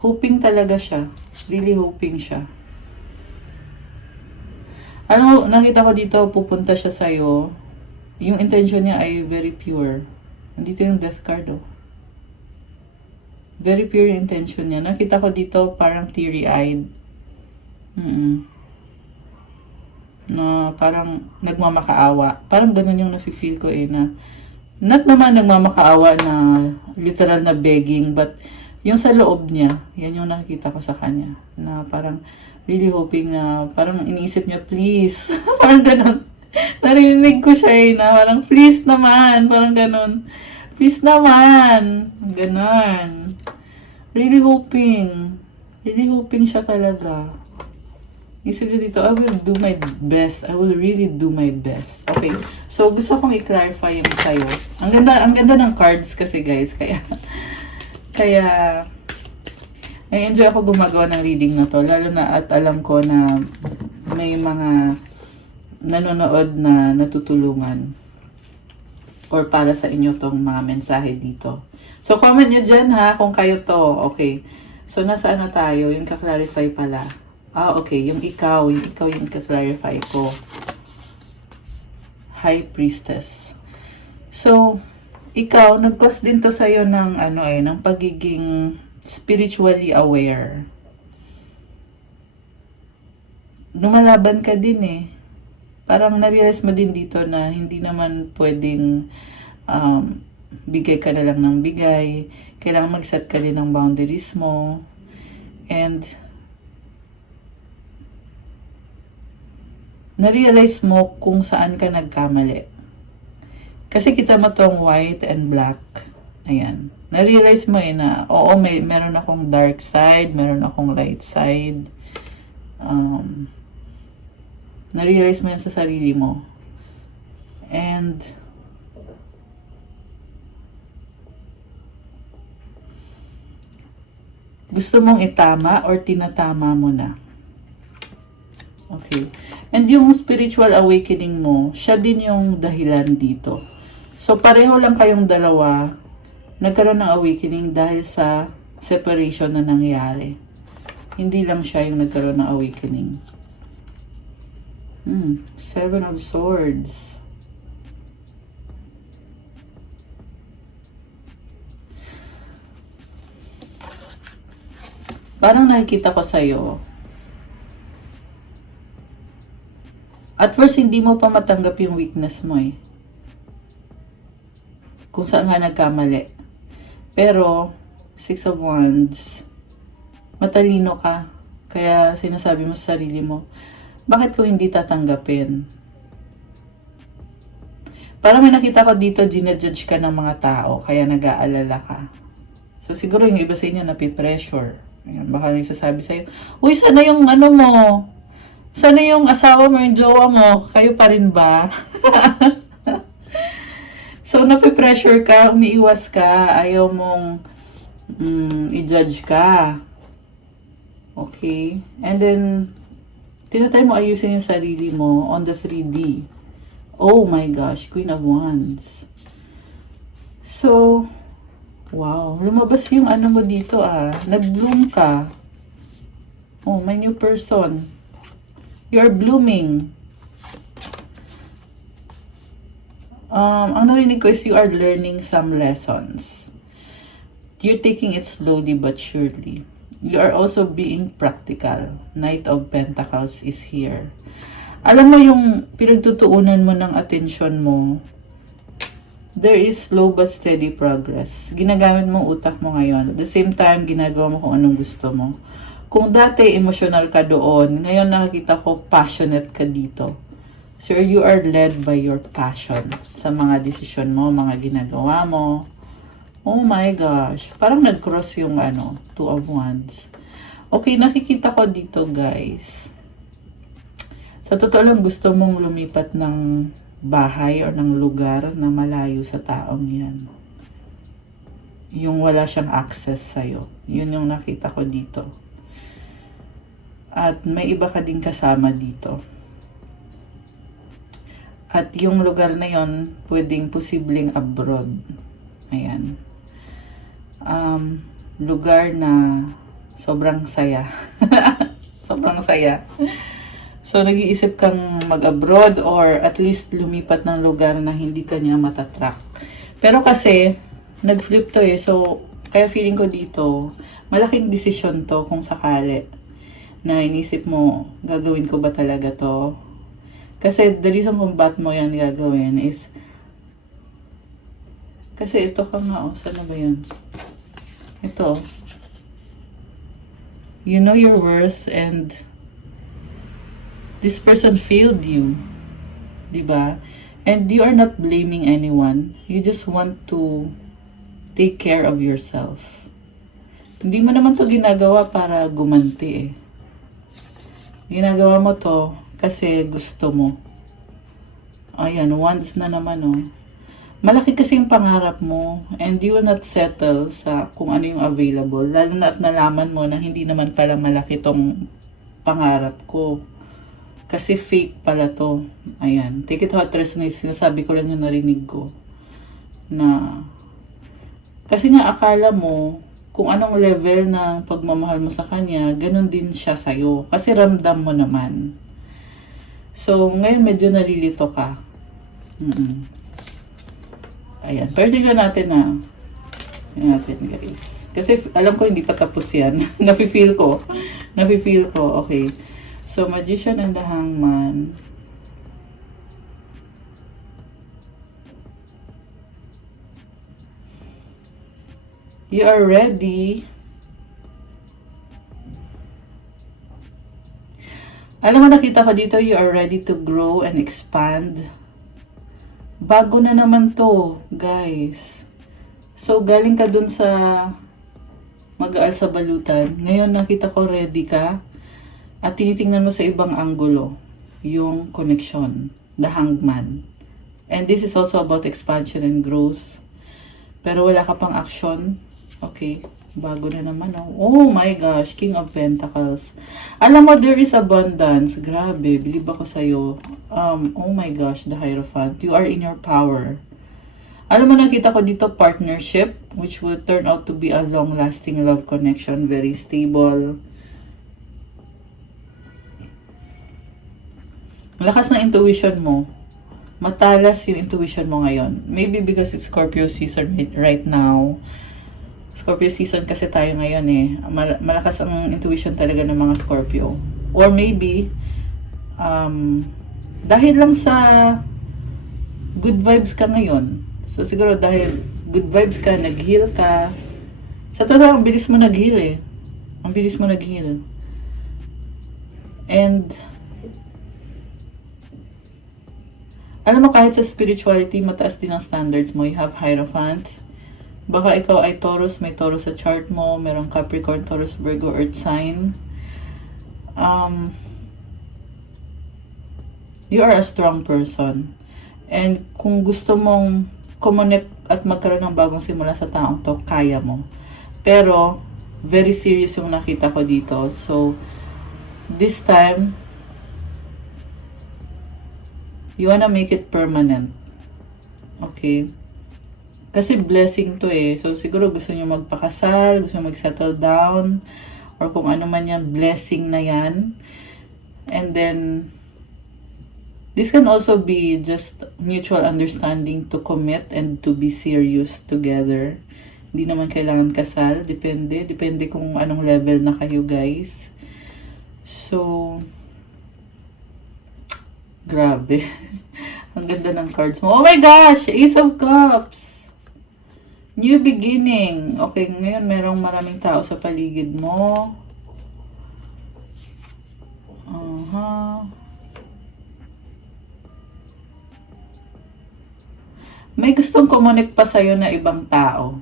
hoping talaga siya. Really hoping siya. Alam mo, nakita ko dito, pupunta siya sa'yo. Yung intention niya ay very pure. Nandito yung death card, oh. Very pure yung intention niya. Nakita ko dito parang teary-eyed. Na parang nagmamakaawa. Parang ganun yung nafe-feel ko eh na not naman nagmamakaawa na literal na begging, but yung sa loob niya, yan yung nakikita ko sa kanya. Na parang really hoping na parang iniisip niya, please. Parang ganun. Narinig ko siya eh na parang please naman. Parang ganun. Please naman. Ganun. Really hoping. Really hoping siya talaga. Isip niyo dito, I will do my best. I will really do my best. Okay. So, gusto kong i-clarify yung sa'yo. Ang ganda ng cards kasi guys. Kaya, enjoy ako gumagawa ng reading na to. Lalo na at alam ko na may mga nanonood na natutulungan. Or para sa inyo tong mga mensahe dito. So, comment nyo dyan ha, kung kayo to. Okay. So, nasaan na tayo? Yung ka-clarify pala. Okay. Yung ikaw yung ka-clarify ko. High Priestess. So, ikaw, nag-cause din to sa'yo ng, ng pagiging spiritually aware. Lumalaban ka din eh. Parang na-realize mo din dito na hindi naman pwedeng bigay ka na lang ng bigay. Kailangan mag-set ka din ng boundaries mo. And na-realize mo kung saan ka nagkamali. Kasi kita mo tong white and black. Ayan. Na-realize mo na, oo, meron akong dark side, meron akong light side. Na-realize mo yan sa sarili mo. And gusto mong itama or tinatama mo na. Okay. And yung spiritual awakening mo, siya din yung dahilan dito. So, pareho lang kayong dalawa nagkaroon ng awakening dahil sa separation na nangyari. Hindi lang siya yung nagkaroon ng awakening. Seven of Swords. Parang nakikita ko sa'yo. At first, hindi mo pa matanggap yung weakness mo eh. Kung saan nga nagkamali. Pero, Six of Wands, matalino ka. Kaya sinasabi mo sa sarili mo, bakit ko hindi tatanggapin? Parang may nakita ko dito, ginajudge ka ng mga tao, kaya nag-aalala ka. So, siguro yung iba sa inyo napipressure. Ayan, baka may sasabi sa'yo, uy, sana yung ano mo? Sana yung asawa mo, yung jowa mo? Kayo pa rin ba? So, napipressure ka, umiiwas ka, ayaw mong i-judge ka. Okay? And then, tinatry mo ayusin yung sarili mo on the 3D. Oh my gosh, Queen of Wands. So, wow, lumabas yung ano mo dito nag-bloom ka. Oh, my new person. You're blooming. Ang narinig ko is you are learning some lessons. You're taking it slowly but surely. You are also being practical. Knight of Pentacles is here. Alam mo yung pinagtutuunan mo ng atensyon mo, there is slow but steady progress. Ginagamit mo utak mo ngayon. At the same time, ginagawa mo kung anong gusto mo. Kung dati emotional ka doon, ngayon nakikita ko passionate ka dito. So you are led by your passion sa mga desisyon mo, mga ginagawa mo. Oh my gosh. Parang nag-cross yung Two of Wands. Okay, nakikita ko dito guys. Sa totoo lang gusto mong lumipat ng bahay o ng lugar na malayo sa taong yan. Yung wala siyang access sa'yo. Yun yung nakita ko dito. At may iba ka din kasama dito. At yung lugar na yon pwedeng posibleng abroad. Ayan. Lugar na sobrang saya. Sobrang saya. So, nag-iisip kang mag-abroad or at least lumipat ng lugar na hindi ka niya matatrack. Pero kasi, nag-flip to eh. So, kaya feeling ko dito, malaking desisyon to kung sakali na inisip mo, gagawin ko ba talaga to? Kasi the reason kung ba't mo yan gagawin is, kasi ito ka nga, saan na ba yun? Ito. You know your worth and this person failed you. Diba? And you are not blaming anyone. You just want to take care of yourself. Hindi mo naman to ginagawa para gumanti eh. Ginagawa mo to kasi gusto mo. Ayan, once na naman Malaki kasi yung pangarap mo and you will not settle sa kung ano yung available. Lalo na at nalaman mo na hindi naman pala malaki tong pangarap ko. Kasi fake pala to. Ayan. Take it how it resonates. Sinasabi ko lang yung narinig ko. Na, kasi nga akala mo, kung anong level ng pagmamahal mo sa kanya, ganun din siya sa'yo. Kasi ramdam mo naman. So, ngayon medyo nalilito ka. Ayan. Pero tignan natin tignan natin guys. Kasi alam ko hindi pa tapos yan. Nafe-feel ko. Nafe-feel ko. Okay. So, Magician and the Hangman. You are ready. Alam mo, nakita ko dito, you are ready to grow and expand. Bago na naman to, guys. So, galing ka dun sa mag-aal sa balutan. Ngayon, nakita ko ready ka. At tinitingnan mo sa ibang anggulo yung connection, the Hangman. And this is also about expansion and growth. Pero wala ka pang action. Okay, bago na naman Oh my gosh, King of Pentacles. Alam mo, there is abundance. Grabe, believe ako sa'yo. Oh my gosh, the Hierophant. You are in your power. Alam mo, nakita ko dito partnership, which will turn out to be a long-lasting love connection. Very stable. Lakas ng intuition mo. Matalas yung intuition mo ngayon. Maybe because it's Scorpio season right now. Scorpio season kasi tayo ngayon eh. Malakas ang intuition talaga ng mga Scorpio. Or maybe, dahil lang sa good vibes ka ngayon. So siguro dahil good vibes ka, nag-heal ka. Sa totoo, ang bilis mo nag-heal eh. Ang bilis mo nag-heal. And alam mo, kahit sa spirituality, mataas din ang standards mo. You have Hierophant. Baka ikaw ay Taurus, may Taurus sa chart mo. Merong Capricorn, Taurus, Virgo, Earth sign. You are a strong person. And kung gusto mong kumonect at magkaroon ng bagong simula sa taong to, kaya mo. Pero, very serious yung nakita ko dito. So, this time, you wanna make it permanent. Okay? Kasi blessing to eh. So, siguro gusto nyo magpakasal, gusto nyo mag-settle down, or kung ano man yan, blessing na yan. And then, this can also be just mutual understanding to commit and to be serious together. Hindi naman kailangan kasal. Depende. Depende kung anong level na kayo, guys. So, grabe. Ang ganda ng cards mo. Oh my gosh! Ace of Cups! New beginning. Okay, ngayon merong maraming tao sa paligid mo. May gustong kumonek pa sa'yo na ibang tao.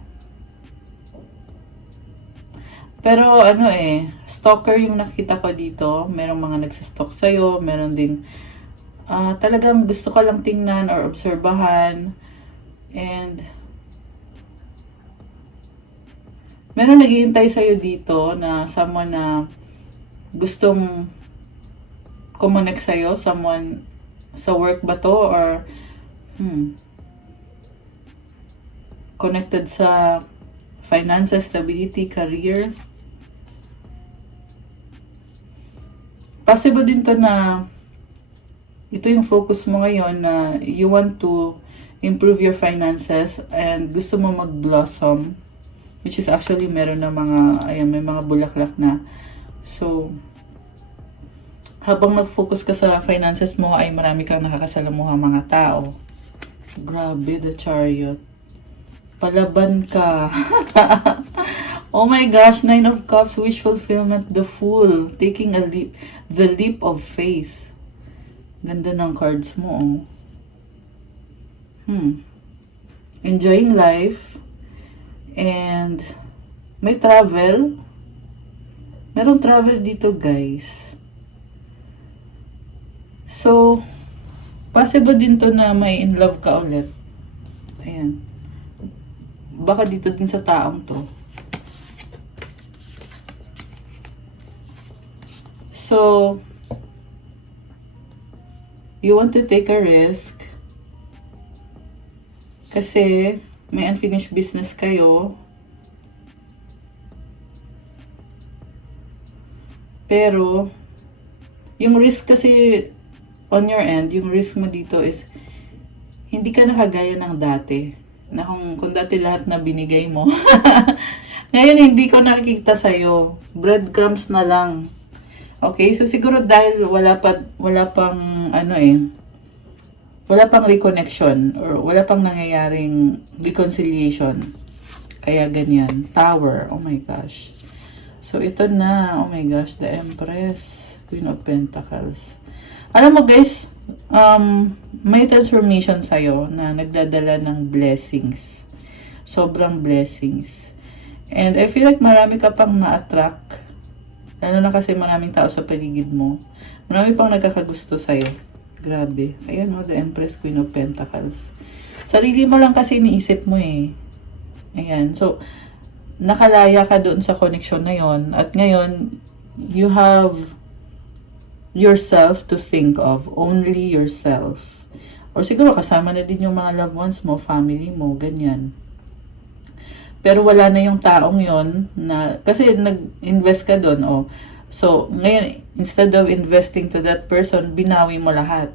Pero ano eh, stalker yung nakita ko dito. Merong mga nagsastalk sa'yo. Meron ding talagang gusto ka lang tingnan or obserbahan. And meron naghihintay sa'yo dito na someone na gustong kumonek sa'yo. Someone sa work ba to or connected sa finances, stability, career. Possible din to na ito yung focus mo ngayon na you want to improve your finances and gusto mo mag-blossom, which is actually meron na mga, ayan, may mga bulaklak na. So, habang nag-focus ka sa finances mo ay marami kang nakakasalamuhang mga tao. Grabe, the Chariot. Palaban ka. Oh my gosh, Nine of Cups, wish fulfillment, the Fool, taking a leap, the leap of faith. Ganda ng cards mo, oh. Enjoying life, and may travel. Merong travel dito, guys. So, possible din to na may in love ka ulit. Ayan. Baka dito din sa taong to. So, you want to take a risk kasi may unfinished business kayo. Pero, yung risk kasi on your end, yung risk mo dito is hindi ka nakagaya ng dati. Na kung dati lahat na binigay mo. Ngayon, hindi ko nakikita sa'yo. Breadcrumbs na lang. Okay, so siguro dahil wala pang reconnection or wala pang nangyayaring reconciliation. Kaya ganyan. Tower. Oh my gosh. So ito na. Oh my gosh. The Empress. Queen of Pentacles. Alam mo guys, may transformation sa'yo na nagdadala ng blessings. Sobrang blessings. And I feel like marami ka pang na-attract. Lalo na kasi maraming tao sa paligid mo. Marami pang nagkakagusto sa'yo. Grabe. Ayan o, the Empress, Queen of Pentacles. Sarili mo lang kasi iniisip mo eh. Ayan. So, nakalaya ka doon sa connection na yon. At ngayon, you have yourself to think of. Only yourself. Or siguro kasama na din yung mga loved ones mo, family mo, ganyan. Pero wala na yung taong yon na, kasi nag-invest ka doon, oh. So, ngayon, instead of investing to that person, binawi mo lahat.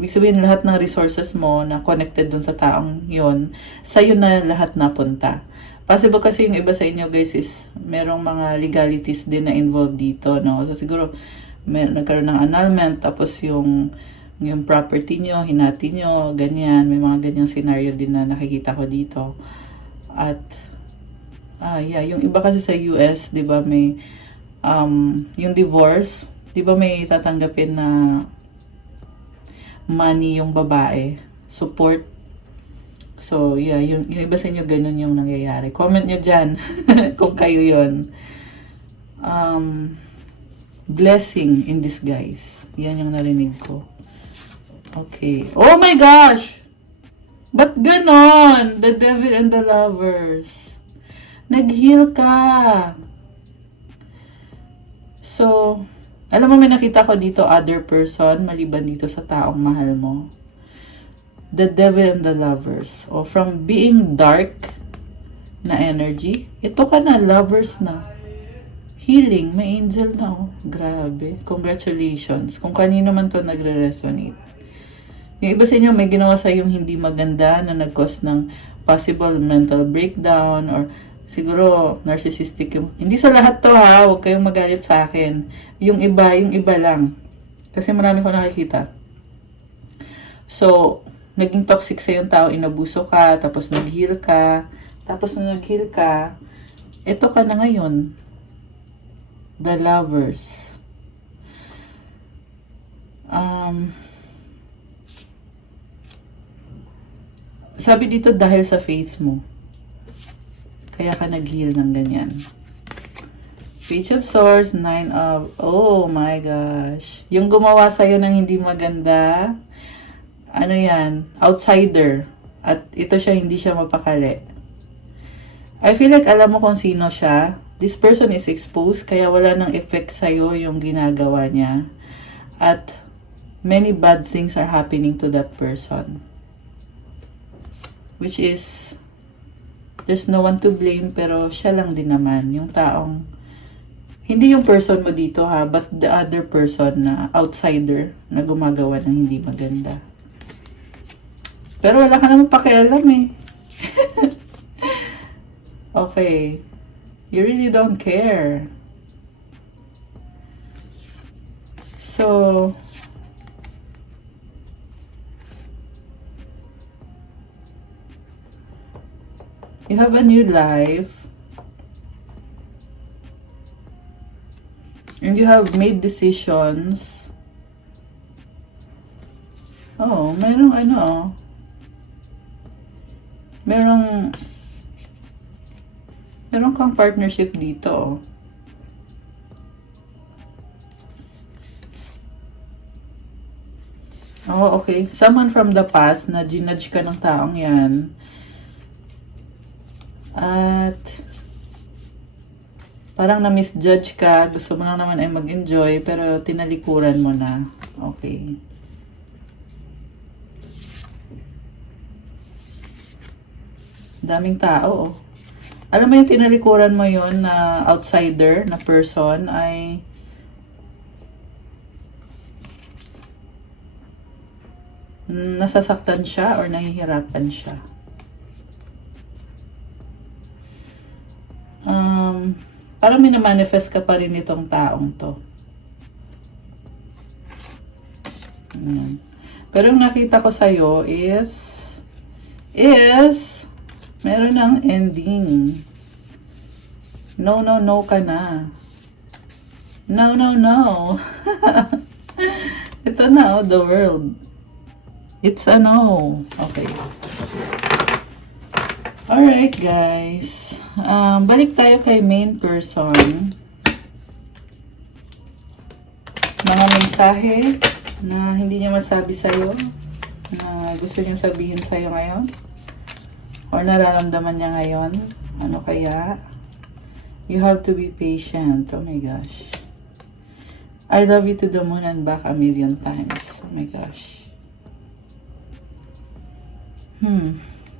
Ibig sabihin, lahat ng resources mo na connected dun sa taong yon, sa'yo na lahat napunta. Possible kasi yung iba sa inyo guys is merong mga legalities din na involved dito, no? So, siguro, nagkaroon ng annulment, tapos yung property nyo, hinati nyo, ganyan. May mga ganyang scenario din na nakikita ko dito. At, yeah, yung iba kasi sa US, di ba, may, yung divorce, di ba may tatanggapin na money yung babae, support. So, yeah, yung iba sa inyo, ganun yung nangyayari. Comment nyo dyan kung kayo yon. Blessing in disguise. Yan yung narinig ko. Okay. Oh my gosh! Ba't ganon? The Devil and the Lovers. Nag-heal ka. So, alam mo, may nakita ko dito other person, maliban dito sa taong mahal mo. The Devil and the Lovers. O, from being dark na energy, ito ka na, lovers na. Healing, may angel na, oh. Grabe. Congratulations. Kung kanino man to nagre-resonate. Yung iba sa inyo, may ginawa sa yung hindi maganda na nag-cause ng possible mental breakdown or siguro narcissistic yung... Hindi sa lahat to ha, huwag kayong magalit sa akin. Yung iba lang. Kasi marami ko nakikita. So, naging toxic sa yung tao, inabuso ka, tapos nag-heal ka, tapos na nag-heal ka, eto ka na ngayon. The Lovers. Sabi dito dahil sa faith mo. Kaya ka nag-heal ng ganyan. Page of Swords, 9 of... Oh my gosh. Yung gumawa sa'yo ng hindi maganda, ano yan? Outsider. At ito siya, hindi siya mapakali. I feel like alam mo kung sino siya. This person is exposed, kaya wala nang effect sa'yo yung ginagawa niya. At many bad things are happening to that person. Which is, there's no one to blame, pero siya lang din naman. Yung taong, hindi yung person mo dito ha, but the other person na outsider na gumagawa ng hindi maganda. Pero wala ka naman pakialam eh. Okay. You really don't care. So, you have a new life. And you have made decisions. Oh, merong ano. Merong kang partnership dito. Oh, okay. Someone from the past na ginudge ka ng taong yan. At parang na-misjudge ka. Gusto mo lang naman ay mag-enjoy, pero tinalikuran mo na. Okay. Daming tao, oh. Alam mo yung tinalikuran mo yun na outsider, na person, ay nasasaktan siya or nahihirapan siya. Parang minamanifest ka pa rin itong taong to. Pero yung nakita ko sa'yo is meron ng ending. No ka na. No. Ito na, oh, the world. It's a no. Okay. Alright, guys. Balik tayo kay main person. Mga mensahe na hindi niya masabi sa'yo, na gusto niyang sabihin sa'yo ngayon. Or nararamdaman niya ngayon. Ano kaya? You have to be patient. Oh my gosh. I love you to the moon and back a million times. Oh my gosh.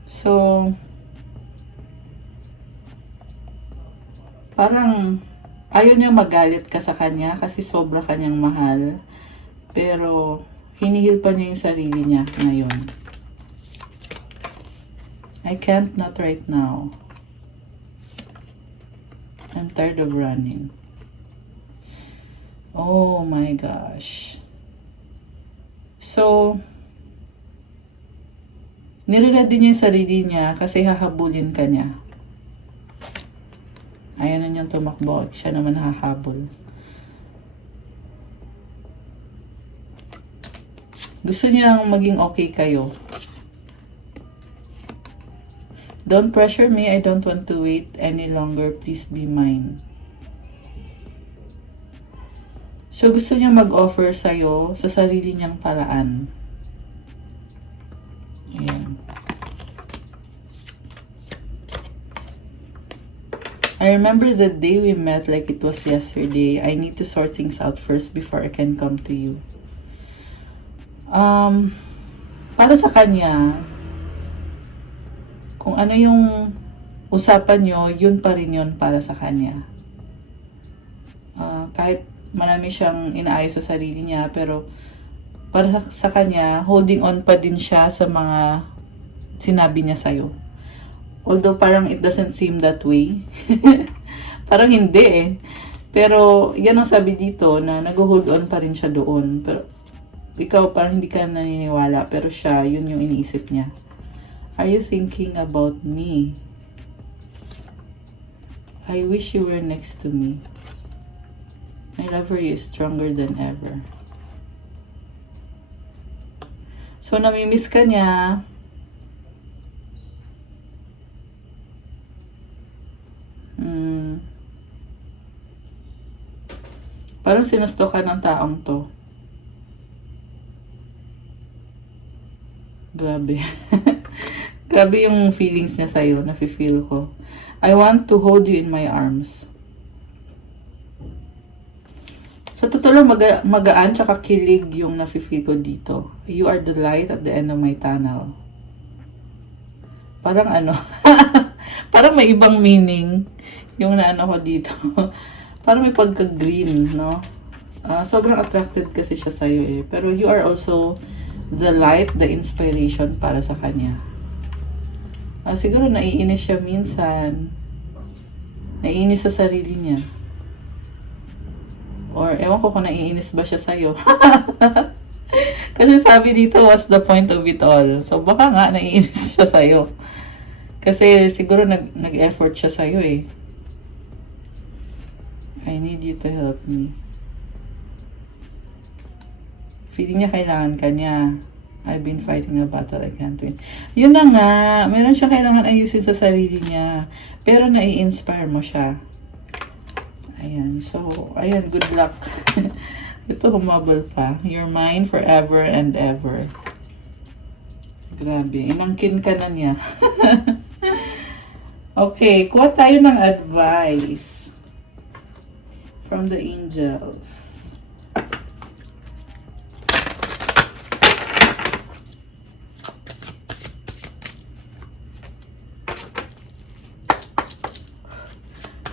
So, parang Ayaw niya magalit ka sa kanya kasi sobra kanyang mahal. Pero, hinihil pa niya yung sarili niya ngayon. I can't, not right now. I'm tired of running. Oh my gosh. So, nire-ready niya yung sarili niya kasi hahabulin ka niya. Ayaw na niyang tumakbo. Siya naman hahabol. Gusto niyang maging okay kayo. Don't pressure me. I don't want to wait any longer. Please be mine. So, gusto niya mag-offer sa'yo sa sarili niyang paraan. Ayan. I remember the day we met like it was yesterday. I need to sort things out first before I can come to you. Para sa kanya, kung ano yung usapan nyo, yun pa rin yun para sa kanya. Kahit marami siyang inaayos sa sarili niya, pero para sa kanya, holding on pa din siya sa mga sinabi niya sa'yo. Although parang it doesn't seem that way. Parang hindi eh. Pero yan ang sabi dito na nag-hold on pa rin siya doon. Pero ikaw parang hindi ka naniniwala, pero siya, yun yung iniisip niya. Are you thinking about me? I wish you were next to me. My love for you is stronger than ever. So, namimiss ka niya. Parang sinusto ka ng taong to. Grabe. Grabe yung feelings niya sa'yo, nafe-feel ko. I want to hold you in my arms. Sa totoo lang, magaan tsaka kilig yung nafe-feel ko dito. You are the light at the end of my tunnel. Parang ano, parang may ibang meaning yung naano ko dito. Parang may pagka-green, no? Sobrang attracted kasi siya sa'yo eh. Pero you are also the light, the inspiration para sa kanya. Siguro naiinis siya minsan. Naiinis sa sarili niya. Or ewan ko kung naiinis ba siya sa'yo. Kasi sabi dito, what's the point of it all? So baka nga naiinis siya sa'yo. Kasi siguro nag-effort siya sa'yo eh. I need you to help me. Feeling niya kailangan ka niya. I've been fighting a battle I can't win. Yun na nga. Meron siya kailangan ayusin sa sarili niya. Pero nai-inspire mo siya. Ayan. So, ayan. Good luck. Ito humabol pa. You're mine forever and ever. Grabe. Inangkin ka na niya. Okay. Kuha tayo ng advice from the angels.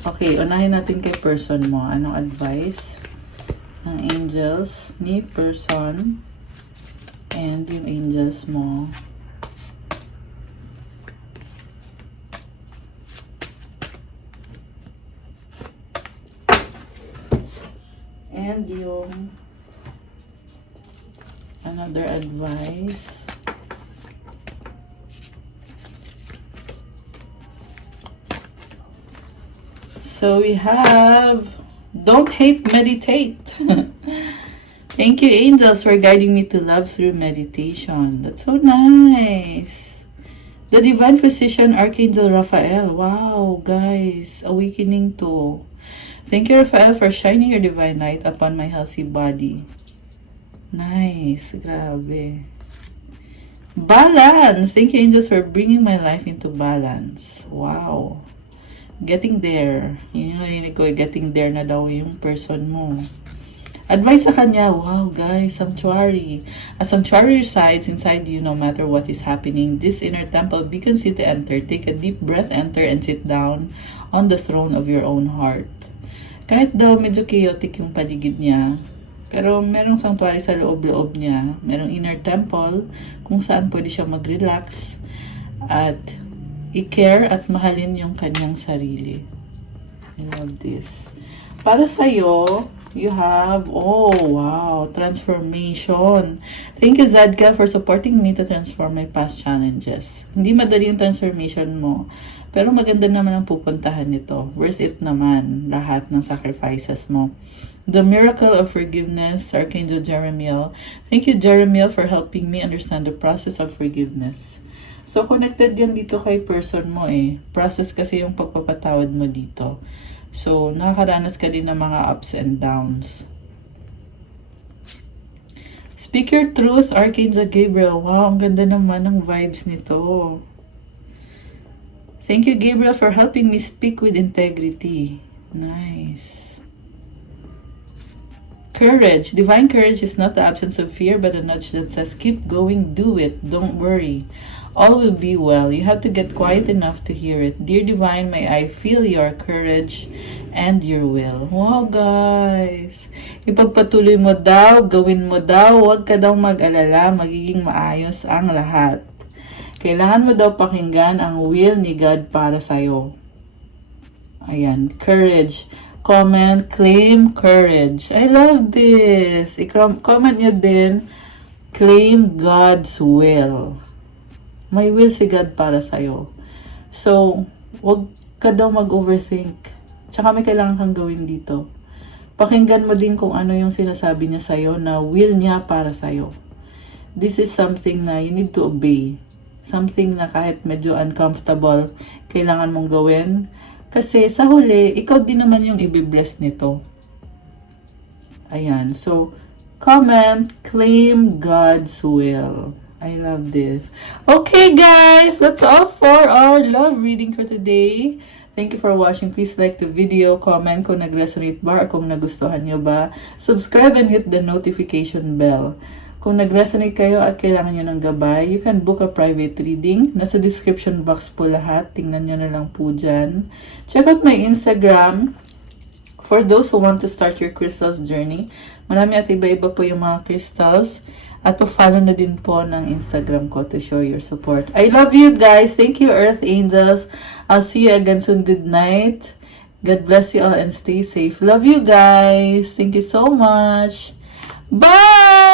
Okay, unahin natin kay person mo. Anong advice ng angels ni person and yung angels mo? And yung another advice. So we have, don't hate, meditate. Thank you, angels, for guiding me to love through meditation. That's so nice. The Divine Physician, Archangel Raphael. Wow, guys, awakening to. Thank you, Raphael, for shining your divine light upon my healthy body. Nice, grabe. Balance. Thank you, angels, for bringing my life into balance. Wow. Getting there. Yun yung narinig ko, getting there na daw yung person mo. Advice sa kanya, wow guys, sanctuary. A sanctuary resides inside you no matter what is happening. This inner temple beckons you to enter. Take a deep breath, enter, and sit down on the throne of your own heart. Kahit daw medyo chaotic yung paligid niya, pero merong sanctuary sa loob-loob niya. Merong inner temple kung saan pwede siya mag-relax at i-care at mahalin yung kanyang sarili. I love this. Para sa'yo, you have, oh wow, transformation. Thank you, Zadka, for supporting me to transform my past challenges. Hindi madali yung transformation mo, pero maganda naman ang pupuntahan nito. Worth it naman, lahat ng sacrifices mo. The miracle of forgiveness, Archangel Jeremiel. Thank you, Jeremiel, for helping me understand the process of forgiveness. So, connected yan dito kay person mo eh. Process kasi yung pagpapatawad mo dito. So, nakakaranas ka din ng mga ups and downs. Speak your truth, Archangel Gabriel. Wow, ang ganda naman ng vibes nito. Thank you, Gabriel, for helping me speak with integrity. Nice. Courage. Divine courage is not the absence of fear, but a nudge that says, keep going, do it, don't worry. All will be well. You have to get quiet enough to hear it. Dear Divine, may I feel your courage and your will. Wow, guys. Ipagpatuloy mo daw, gawin mo daw, huwag ka daw mag-alala, magiging maayos ang lahat. Kailangan mo daw pakinggan ang will ni God para sa'yo. Ayan, courage. Comment, claim courage. I love this. I-comment nyo din, claim God's will. May will si God para sa'yo. So, wag ka daw mag-overthink. Tsaka may kailangan kang gawin dito. Pakinggan mo din kung ano yung sinasabi niya sa'yo na will niya para sa'yo. This is something na you need to obey. Something na kahit medyo uncomfortable, kailangan mong gawin. Kasi sa huli, ikaw din naman yung i-bless nito. Ayan. So, comment, claim God's will. I love this. Okay, guys, that's all for our love reading for today. Thank you for watching. Please like the video, comment kung nag-resonate ba or kung nagustuhan nyo ba. Subscribe and hit the notification bell. Kung nag-resonate kayo at kailangan nyo ng gabay, you can book a private reading. Nasa description box po lahat. Tingnan nyo na lang po dyan. Check out my Instagram for those who want to start your crystals journey. Marami at iba-iba po yung mga crystals. At pa-follow na din po ng Instagram ko to show your support. I love you guys. Thank you, Earth Angels. I'll see you again soon. Good night. God bless you all and stay safe. Love you guys. Thank you so much. Bye!